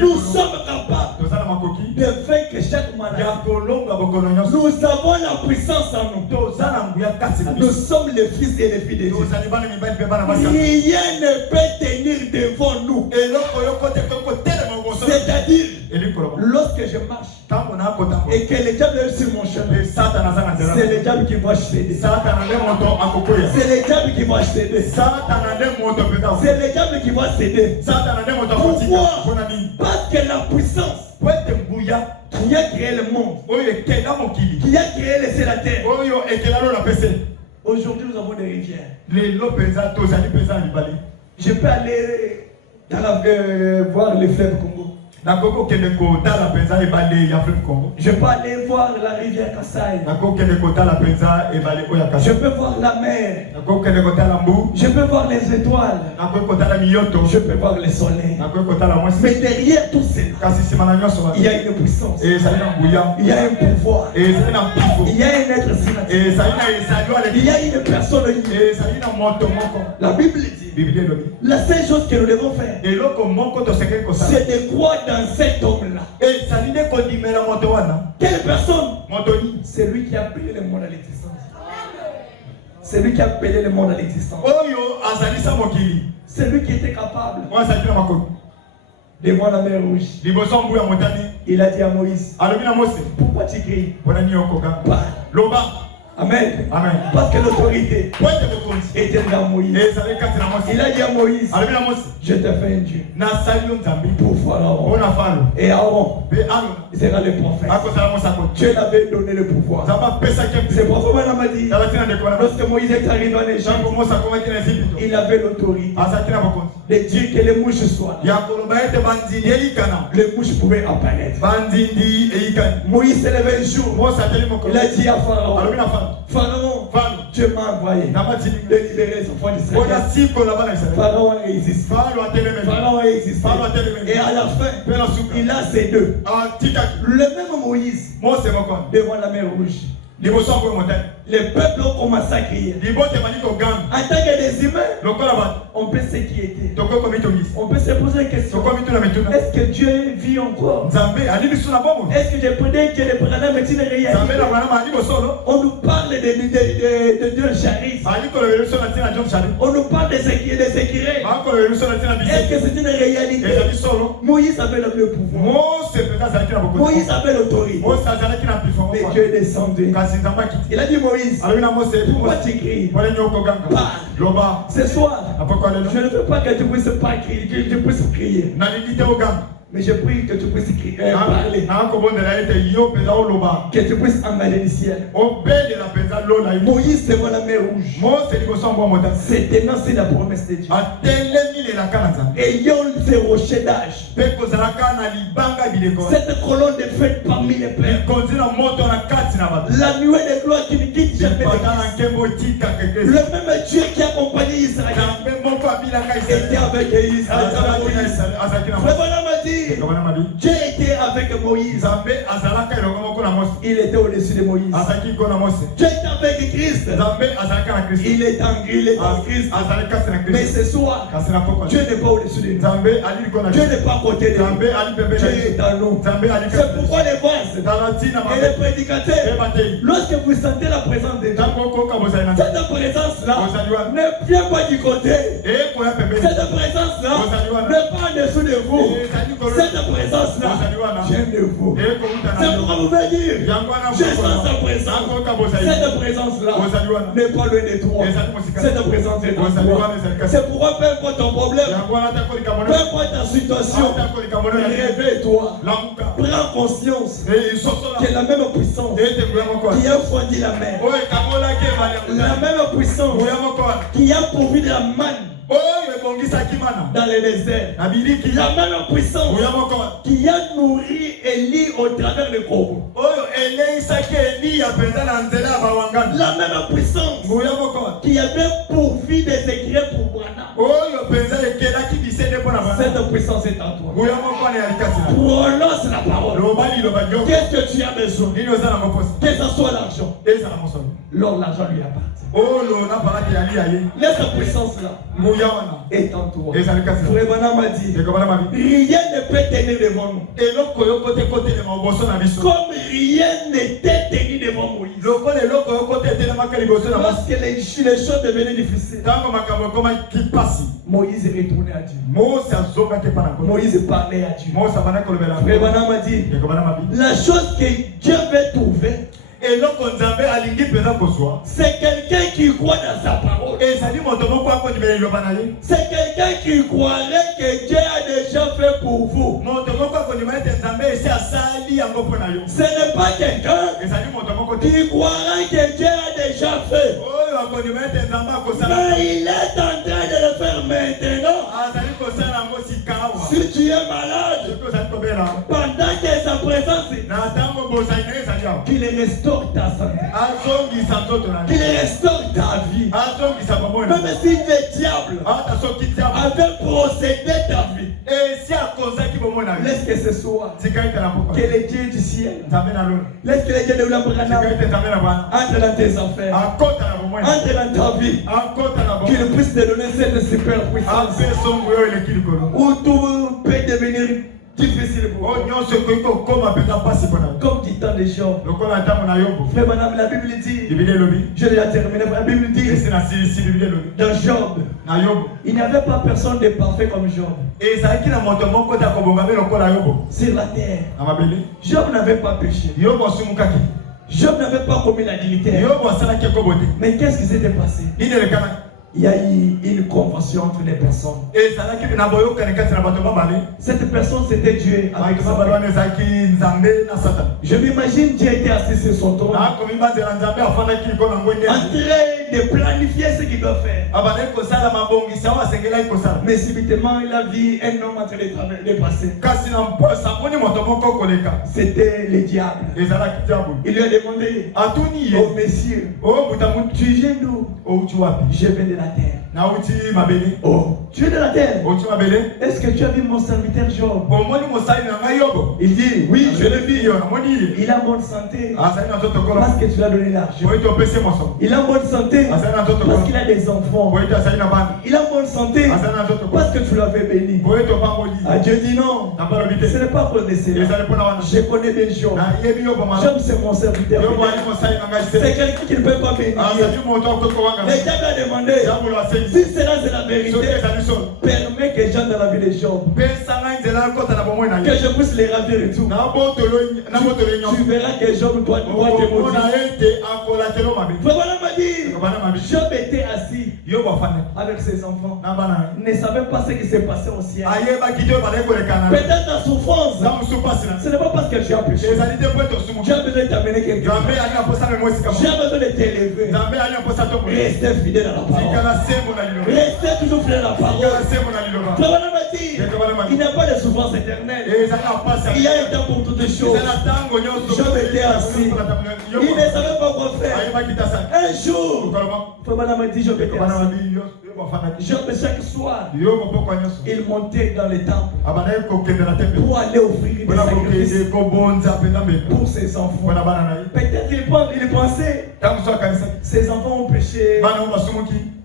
nous sommes capables de vaincre chaque maladie. Nous avons la puissance en nous. Nous sommes les fils et les filles de Dieu. Rien ne peut tenir devant nous. C'est-à-dire, lorsque je marche et que le diable est sur mon chemin, c'est le diable qui va céder. C'est le diable qui va céder. C'est le diable qui va céder. Pourquoi? Parce que la puissance qui a créé le monde, qui a créé les cieux et la terre. Aujourd'hui, nous avons des rivières. Je peux aller dans voir les fleuves Congo. Je peux aller voir la rivière Kassai. Je peux voir la mer. Je peux voir les étoiles. Je peux voir le soleil. Mais derrière tout cela, il y a une puissance. Il y a un pouvoir. Il y a un être céleste. Il y a une personne. La Bible dit, la seule chose que nous devons faire, c'est de croire dans cet homme-là. Quelle personne? C'est lui qui a appelé le monde à l'existence. C'est lui qui a appelé le monde à l'existence. C'est lui qui était capable. Devant la mer rouge, il a dit à Moïse, pourquoi tu cries? Parle. Amen. Amen. Parce que l'autorité était dans Moïse. Il a dit à Moïse, je te fais un Dieu pour Pharaon. Et Aaron sera le prophète. Dieu l'avait donné le pouvoir. C'est pourquoi Madame a dit, lorsque Moïse est arrivé en Égypte, il avait l'autorité de dire que les mouches soient là. Les mouches pouvaient apparaître. Moïse s'est levé un jour. Il a dit à Pharaon, Pharaon, Dieu m'a envoyé de libérer les enfants d'Israël. Pharaon a résisté. Pharaon a résisté. Et à la fin, il a ces deux. Le même Moïse devant la mer rouge. Les peuples ont commencé à crier. En tant que des humains, on peut s'inquiéter. On peut se poser une question. Est-ce que Dieu vit encore? Est-ce que je prenais que le Branham est une réalité? On nous parle de Dieu Charis. On nous parle de sécurité. Est-ce que c'est une réalité? Moïse avait le pouvoir. Moïse avait l'autorité. Mais Dieu est descendu. Il a dit Moïse, pourquoi tu cries? Parle. Ce soir, je ne veux pas que tu puisses pas crier, que tu puisses crier. Mais je prie que tu puisses parler. Que tu puisses engager le ciel. Moïse devant la mer rouge. C'était non, c'est la promesse de Dieu. Ayant ces rochers d'âge. Cette colonne de fête parmi les pères. La nuée de gloire qui ne quitte jamais le même Dieu qui accompagnait Israël était avec Israël. Dieu était avec Moïse. Il était au-dessus de Moïse. Dieu était avec Christ. Il est en Christ. Mais ce soir, Dieu n'est pas au-dessus de nous. Dieu n'est pas à côté de nous. Dieu est en nous. C'est pourquoi les vases et les prédicateurs, lorsque vous sentez la présence de Dieu, cette présence-là ne vient pas du côté. Cette présence-là n'est pas en dessous de vous. Cette présence-là vient de vous. C'est pourquoi vous pouvez dire, je sens sa présence. Cette présence-là n'est pas loin de toi. Cette présence est en toi. C'est pourquoi peu importe ton problème, peu importe ta situation, réveille-toi. Prends conscience que la même puissance qui a fourni la mer, la même puissance qui a pourvu de la manne dans les déserts, la même puissance qui a nourri Élie au travers des corbeaux, la même puissance qui avait pourvu des secrets pour Branham. Cette puissance est en toi. Prononce la parole. Qu'est-ce que tu as besoin? Que ce soit l'argent. L'or, l'argent lui appartient. Laisse la puissance là. Est en toi. Frère Branham a dit, rien ne peut tenir devant nous. Comme rien n'était tenu devant Moïse. Lorsque les choses devenaient difficiles, Moïse est retourné à Dieu. Moïse parlait à Dieu. Frère Branham a dit, la chose que Dieu veut trouver, c'est quelqu'un qui croit dans sa parole. C'est quelqu'un qui croirait que Dieu a déjà fait pour vous. Ce n'est pas quelqu'un qui croirait que Dieu a déjà fait. Mais il est en train de le faire maintenant. Si tu es malade, pendant que sa présence qu'il restaure ta santé, qu'il restaure ta vie, même si le diable avait procédé ta vie, laisse que ce soit que les dieux du ciel, laisse que les dieux de l'Abraham entre dans tes affaires, entre dans ta vie, qu'il puisse te donner cette super puissance où tout peut devenir difficile pour toi. Comme dit tant de gens. Frère Madame, la Bible dit, je l'ai terminé, la Bible dit, dans Job, il n'y avait pas personne de parfait comme Job. Sur la terre, Job n'avait pas péché. Job n'avait pas commis l'adultère. Mais qu'est-ce qui s'était passé? Il y a eu une convention entre les personnes. Cette personne, c'était Dieu. Je m'imagine Dieu était assis sur son trône, en train de planifier ce qu'il doit faire. Mais subitement, il a vu un homme en train de passer. C'était le diable. Il lui a demandé, oh messieurs, tu viens d'où? Je viens de la terre. Oh, tu es de la terre. Est-ce que tu as vu mon serviteur Job? Il dit, oui, je l'ai vu. Il a bonne santé parce que tu lui as donné l'argent. Il a bonne santé parce qu'il a des enfants. Il a bonne santé parce que tu l'avais béni. Dieu dit non, ce n'est pas à cause de cela. Je connais des gens. Job, c'est mon serviteur. C'est quelqu'un qui ne peut pas bénir. Le diable a demandé, si cela c'est la vérité, permets que Jean dans la vie des Job. Que je puisse les ravir et tout. Tu verras que Job doit te maudire. Voilà m'a dit, Job était assis avec ses enfants. Ne savait pas ce qui s'est passé au ciel. Peut-être la souffrance. Ce n'est pas parce que tu as péché. Tu as besoin de t'amener quelqu'un. Tu as besoin de t'élever. Restez fidèle à la parole. Restez toujours fidèle à la parole. Il n'y a pas de souffrance éternelle. Il y a un temps pour toutes les choses. Job était assis. Il ne savait pas quoi faire. Un jour, Frère m'a dit, Job était assis. Job, chaque soir, il montait dans les temples pour aller offrir des sacrifices pour ses enfants. Peut-être qu'il pensait ses enfants ont péché.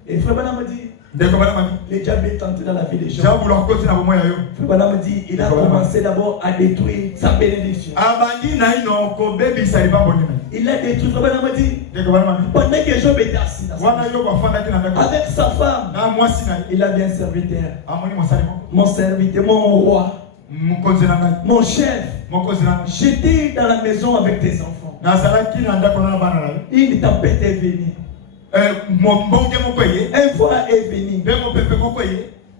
Et Frère m'a dit, le diable est entré dans la vie des gens. Frère m'a dit, il a commencé d'abord à détruire sa bénédiction. Il a détruit, Frère m'a dit, pendant que Job était assis avec sa femme, il avait un serviteur. Mon serviteur, mon roi, mon chef. J'étais dans la maison avec tes enfants. Une tempête est venue. Un voix est venu.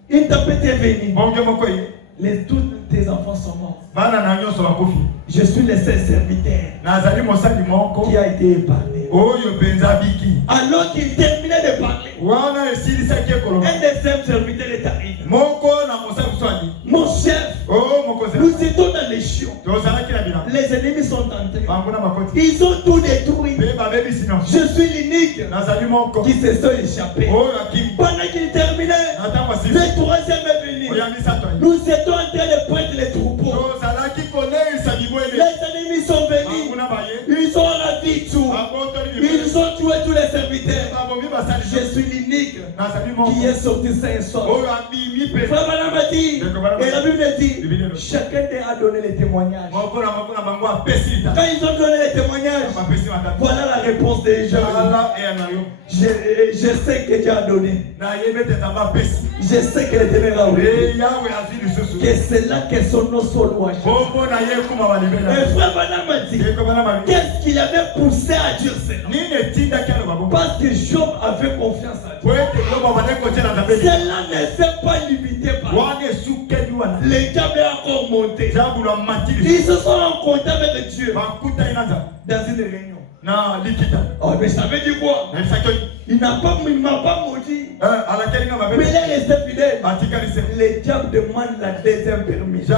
Une tempête est venue. Tous tes enfants sont morts. Je suis le seul serviteur qui a été épargné. Alors qu'il terminait de parler, un deuxième serviteur est arrivé. Mon chef, nous étions dans les chiots. Les ennemis sont entrés. Ils ont tout détruit. Je suis l'unique qui se sont échappés. Pendant qu'il terminait, le troisième est venu. Nous étions en train de prendre les troupeaux. Les ennemis sont venus. Ils ont ravi tout. Ils ont tué tous les serviteurs. Je suis l'unique qui est sorti sain et sauf. Frère Madame a dit, et la Bible dit, chacun a donné les témoignages. Quand ils ont donné les témoignages, voilà la réponse des gens. Je sais que Dieu a donné. Je sais que l'Éternel a oublié. Que c'est là que son nom soit loué. Et Frère Madame a dit, qu'est-ce qu'il avait poussé à dire cela? Parce que Job avait confiance à Dieu. Cela ne s'est pas limité par les diables ont encore monté. Ils se sont rencontrés avec Dieu dans une réunion. Oh, mais ça veut dire quoi? Il m'a pas maudit. Mais il est resté fidèle. Les diables demandent la deuxième permission.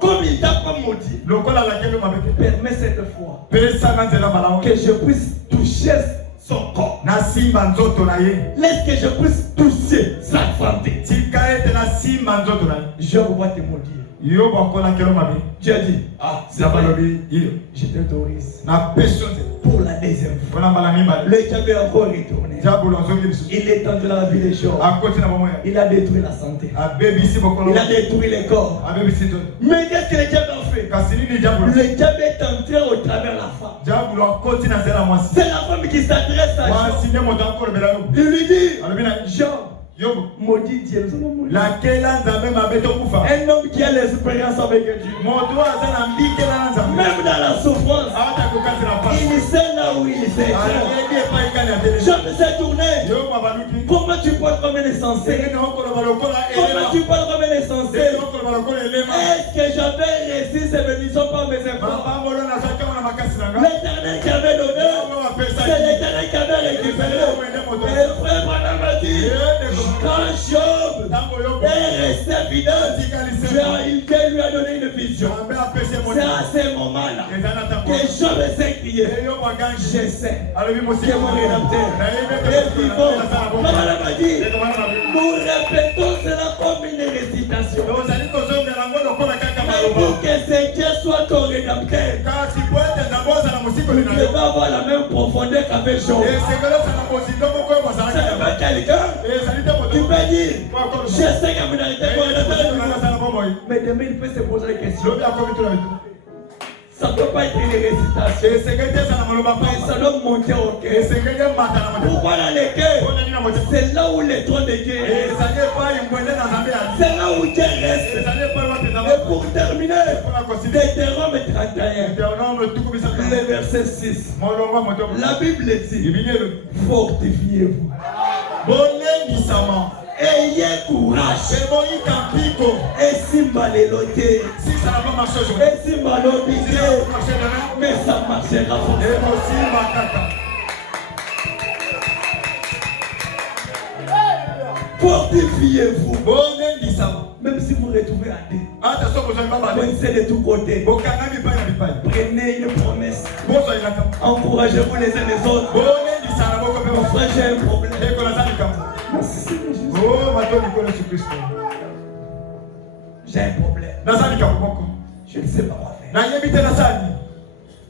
Comme il t'a pas maudit, permets cette fois que je puisse toucher son corps. Laisse que je puisse toucher sa santé. Je vais te maudire. Dieu a dit, je t'autorise pour la deuxième fois. Le diable est encore retourné. Il est entré dans la vie des gens. Il a détruit la santé. Il a détruit les corps. Mais qu'est-ce que le diable a fait? Le diable est entré au travers de la femme. C'est la femme qui s'adresse à Job. Il lui dit, Job, maudit Dieu. Un homme qui a l'expérience avec Dieu. Même dans la souffrance, il sait là où il sait. Je me suis tourné. Comment tu parles comme un insensé? Comment tu parles comme un insensé? Est-ce que j'avais reçu ces bénédictions par mes efforts? L'Éternel qui avait donné, c'est l'Éternel qui avait récupéré. Et frère Branham m'a dit, quand Job est resté fidèle, Dieu lui a donné une vision. C'est à ce moment-là que Job s'est crié. Je sais que mon rédempteur est vivant. Branham m'a dit, nous répétons cela comme une récitation. Mais pour que ce Dieu soit ton rédempteur, il va avoir la même profondeur qu'avec Job. C'est pas quelqu'un. Tu peux dire, je sais que mon rédempteur. Mais demain il peut se poser la question. Ça ne peut pas être une récitation. Mais ça doit monter au cœur. Pourquoi dans les cœurs? C'est là où les trônes de Dieu est. C'est là où Dieu reste. Et pour terminer, Deutéronome 31, le verset 6. La Bible dit, fortifiez-vous. Ayez courage. Et si malheureux, si ça n'a pas marché aujourd'hui, et si malheureux, mais ça marchera forcément. Fortifiez-vous. Même si vous retrouvez à deux, pensez de tous côtés. Prenez une promesse. Encouragez-vous les uns les autres. Mon frère, j'ai un problème. J'ai un problème. Je ne sais pas quoi faire.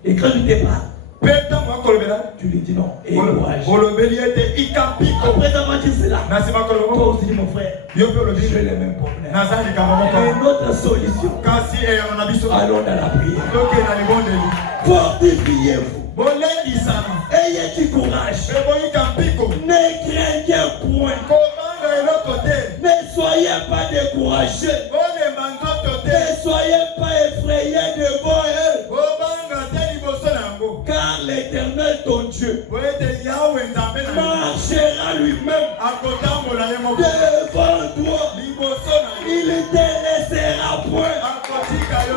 Et quand je te parle, tu lui dis non. Et courage. Après avoir dit cela, toi aussi mon frère, j'ai le même problème. Et notre solution, allons dans la prière. Fortifiez-vous. Ayez du courage. Ne craignez point. Ne soyez pas découragés. Ne soyez pas effrayés devant eux. Car l'Éternel, ton Dieu, marchera lui-même devant toi. Il ne te laissera point.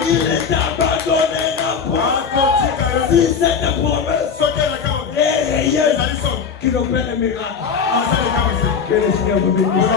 Il ne t'abandonnera point. Si cette promesse est réelle, qu'il opère un miracle. Que le Seigneur vous bénisse.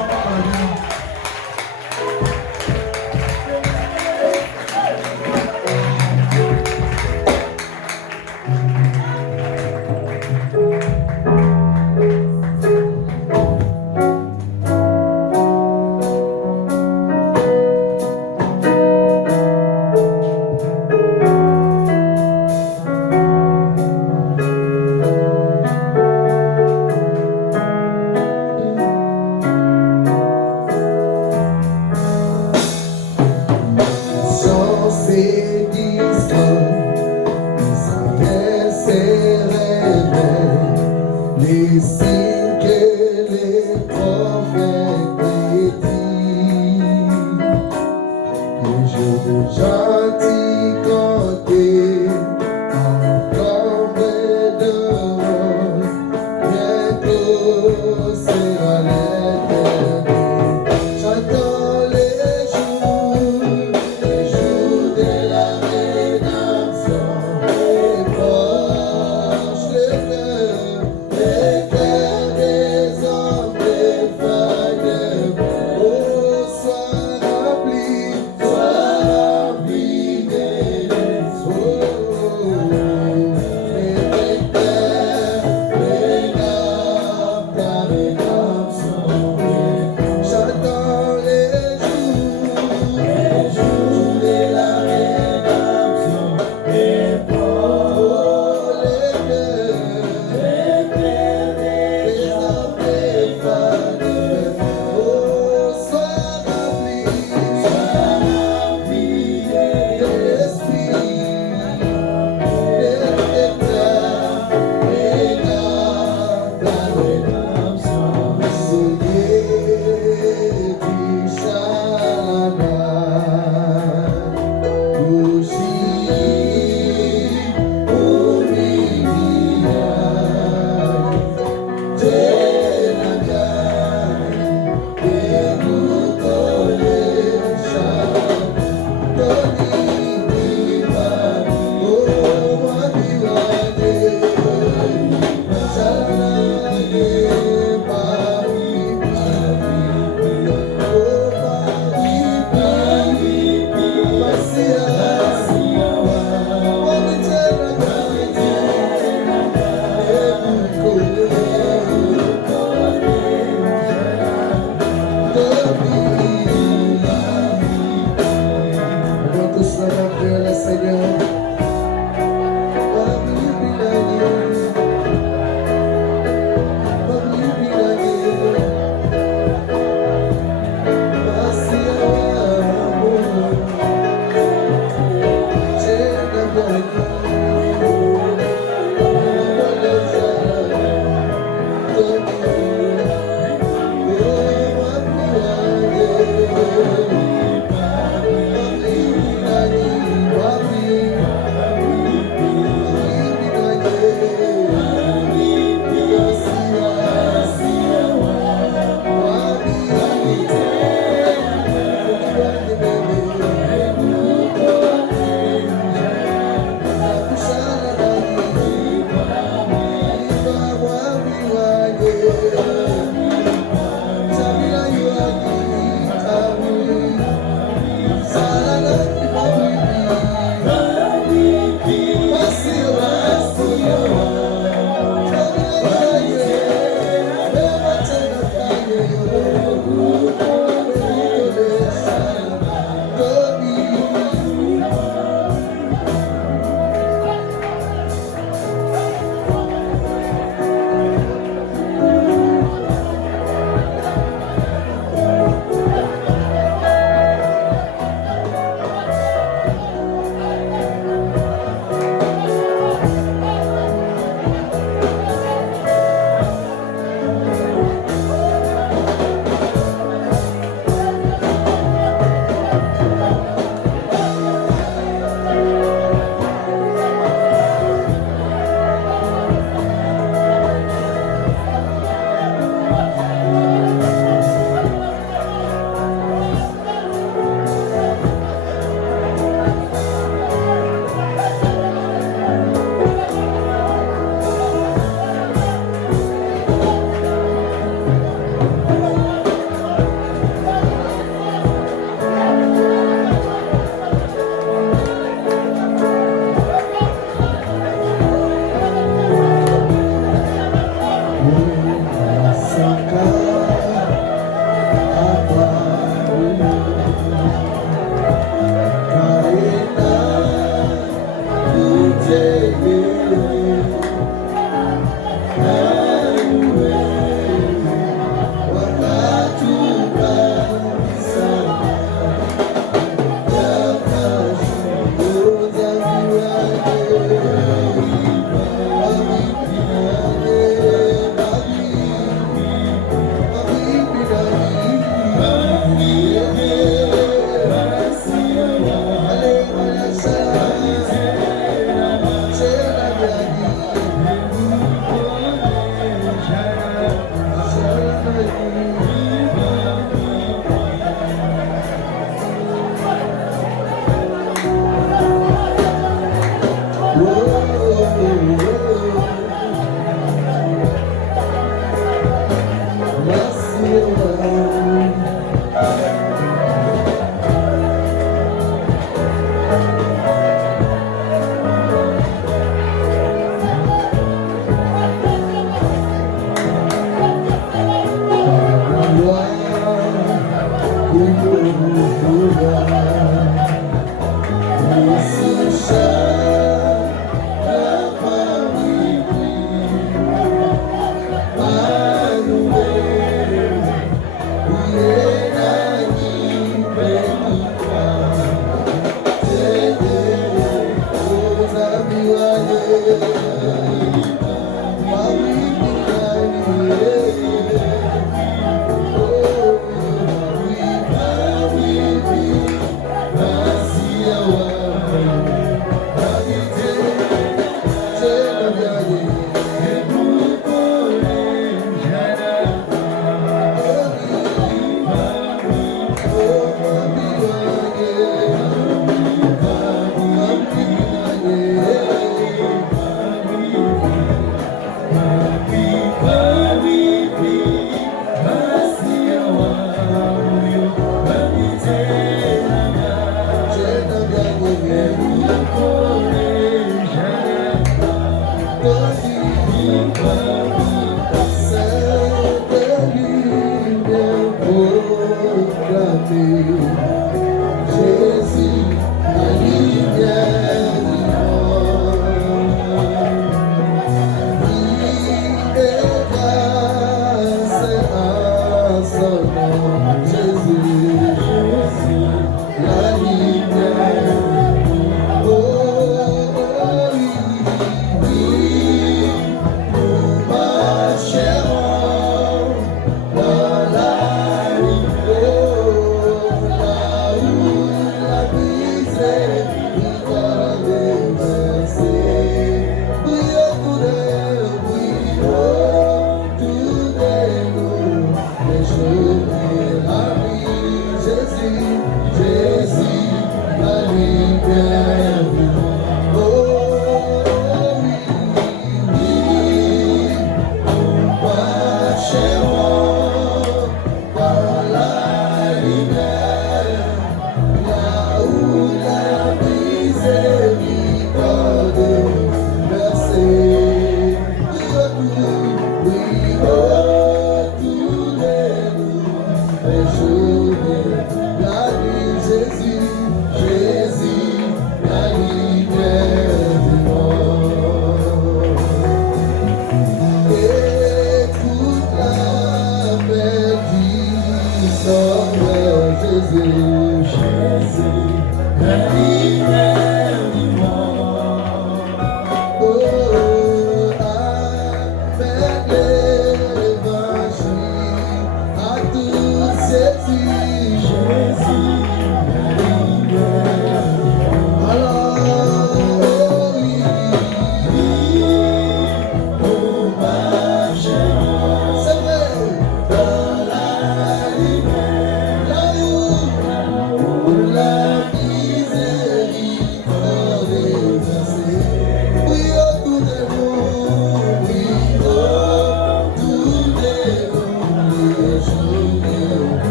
We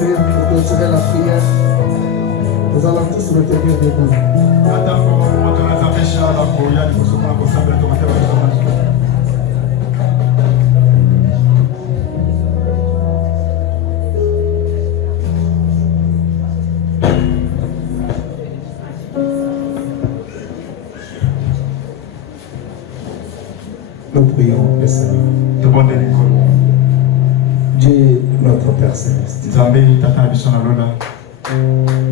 commencer pour clôturer la prière. Nous allons tous retenir debout. Nous prions le Seigneur. Dieu notre Père Céleste.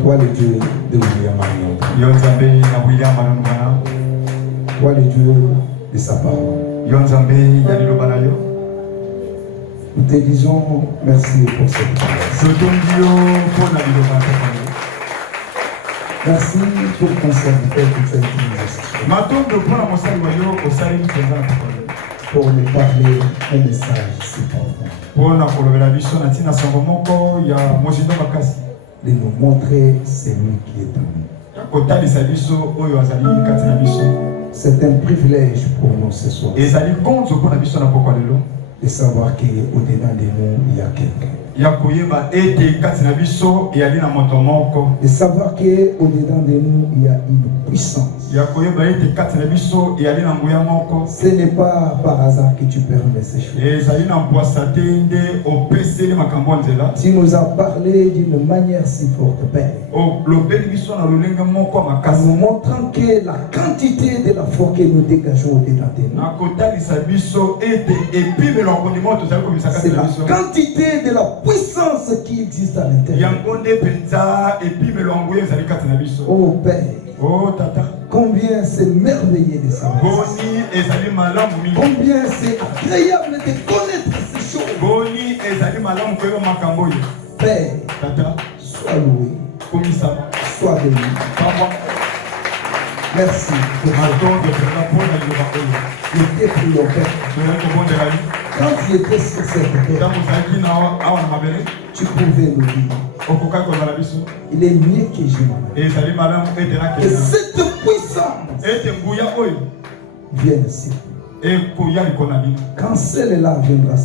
Toi le Dieu de William Marion. Toi le Dieu de sa parole. Nous te disons merci pour cette parole. Merci pour ton serviteur qui fait utiliser pour me parler un message si profond. De nous montrer celui qui est en nous. C'est un privilège pour nous ce soir de savoir qu'au-dedans de nous, il y a quelqu'un. De savoir qu'au-dedans de nous, il y a une puissance. Ce n'est pas par hasard que tu permets ces choses. Tu nous as parlé d'une manière si forte, Père, en nous montrant que la quantité de la foi que nous dégageons au-dedans de nous, c'est la quantité de la puissance qui existe à l'intérieur. Oh Père, oh Tata, combien c'est merveilleux de savoir. Combien c'est agréable de connaître ces choses. Père, Tata, sois loué, sois béni. Merci. Je t'ai pris au Père. Quand tu étais sur cette terre, tu pouvais nous dire, il est mieux que je m'en aille. Et cette puissance vienne ici. Quand celle-là viendra,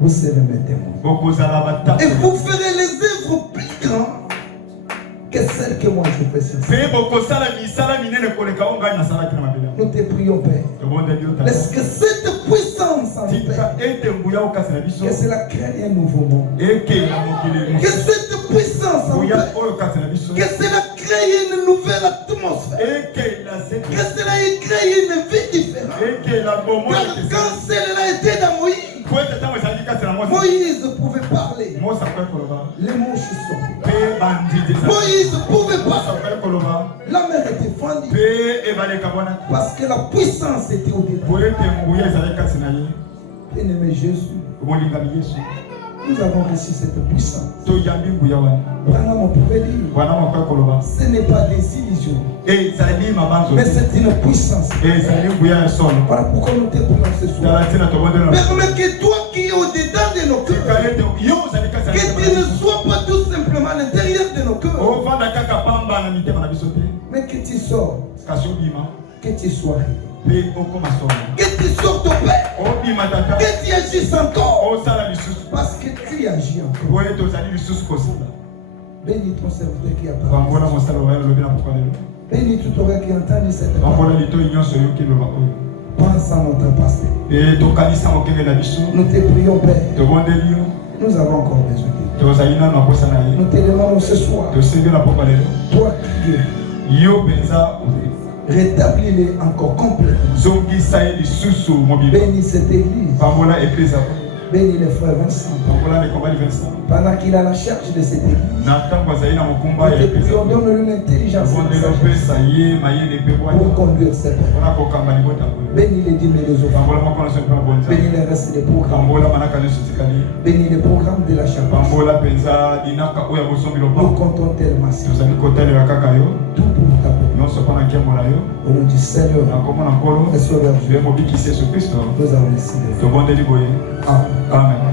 vous serez mes témoins. Et vous ferez les œuvres plus grandes que celles que moi je fais sur terre. Nous te prions, Père. Laisse que cette puissance en nous, Père, que cela crée un nouveau monde. Que cette puissance en nous, Père, que cela crée une nouvelle atmosphère. Que cela crée une vie différente. Car quand cela était dans Moïse, Moïse pouvait parler. Les mouches sortaient. Moïse pouvait parler. La mer était fendue. Parce que la puissance était au-dedans. Bien-aimé Jésus, nous avons reçu cette puissance. Branham pouvait dire, ce n'est pas des illusions, mais c'est une puissance. Voilà pourquoi nous te prions ce soir. Permets que toi qui es au-dedans de nos cœurs, que tu ne sois pas tout simplement à l'intérieur de nos cœurs, mais que tu sors, que tu sois, que tu sortes au Père, que tu agisses encore, parce que tu agis encore. Bénis ton serviteur qui a parlé. Bénis tout oreille qui entend cette parole. Pense à notre passé. Nous te prions, Père. Nous avons encore besoin de toi. Nous te demandons ce soir, toi qui guéris, rétablis-les encore complètement. Bénis cette église. Bénis les frères Vincent. Pendant qu'il a la charge de cette église, donne-lui l'intelligence pour conduire cette église. Bénis les dîmes et les offrandes. Bénis les restes des programmes. Bénis les programmes de la chapelle. Nous comptons tellement sur tout pour ta gloire. Au nom du Seigneur et Sauveur Jésus, nous avons décidé. Amen.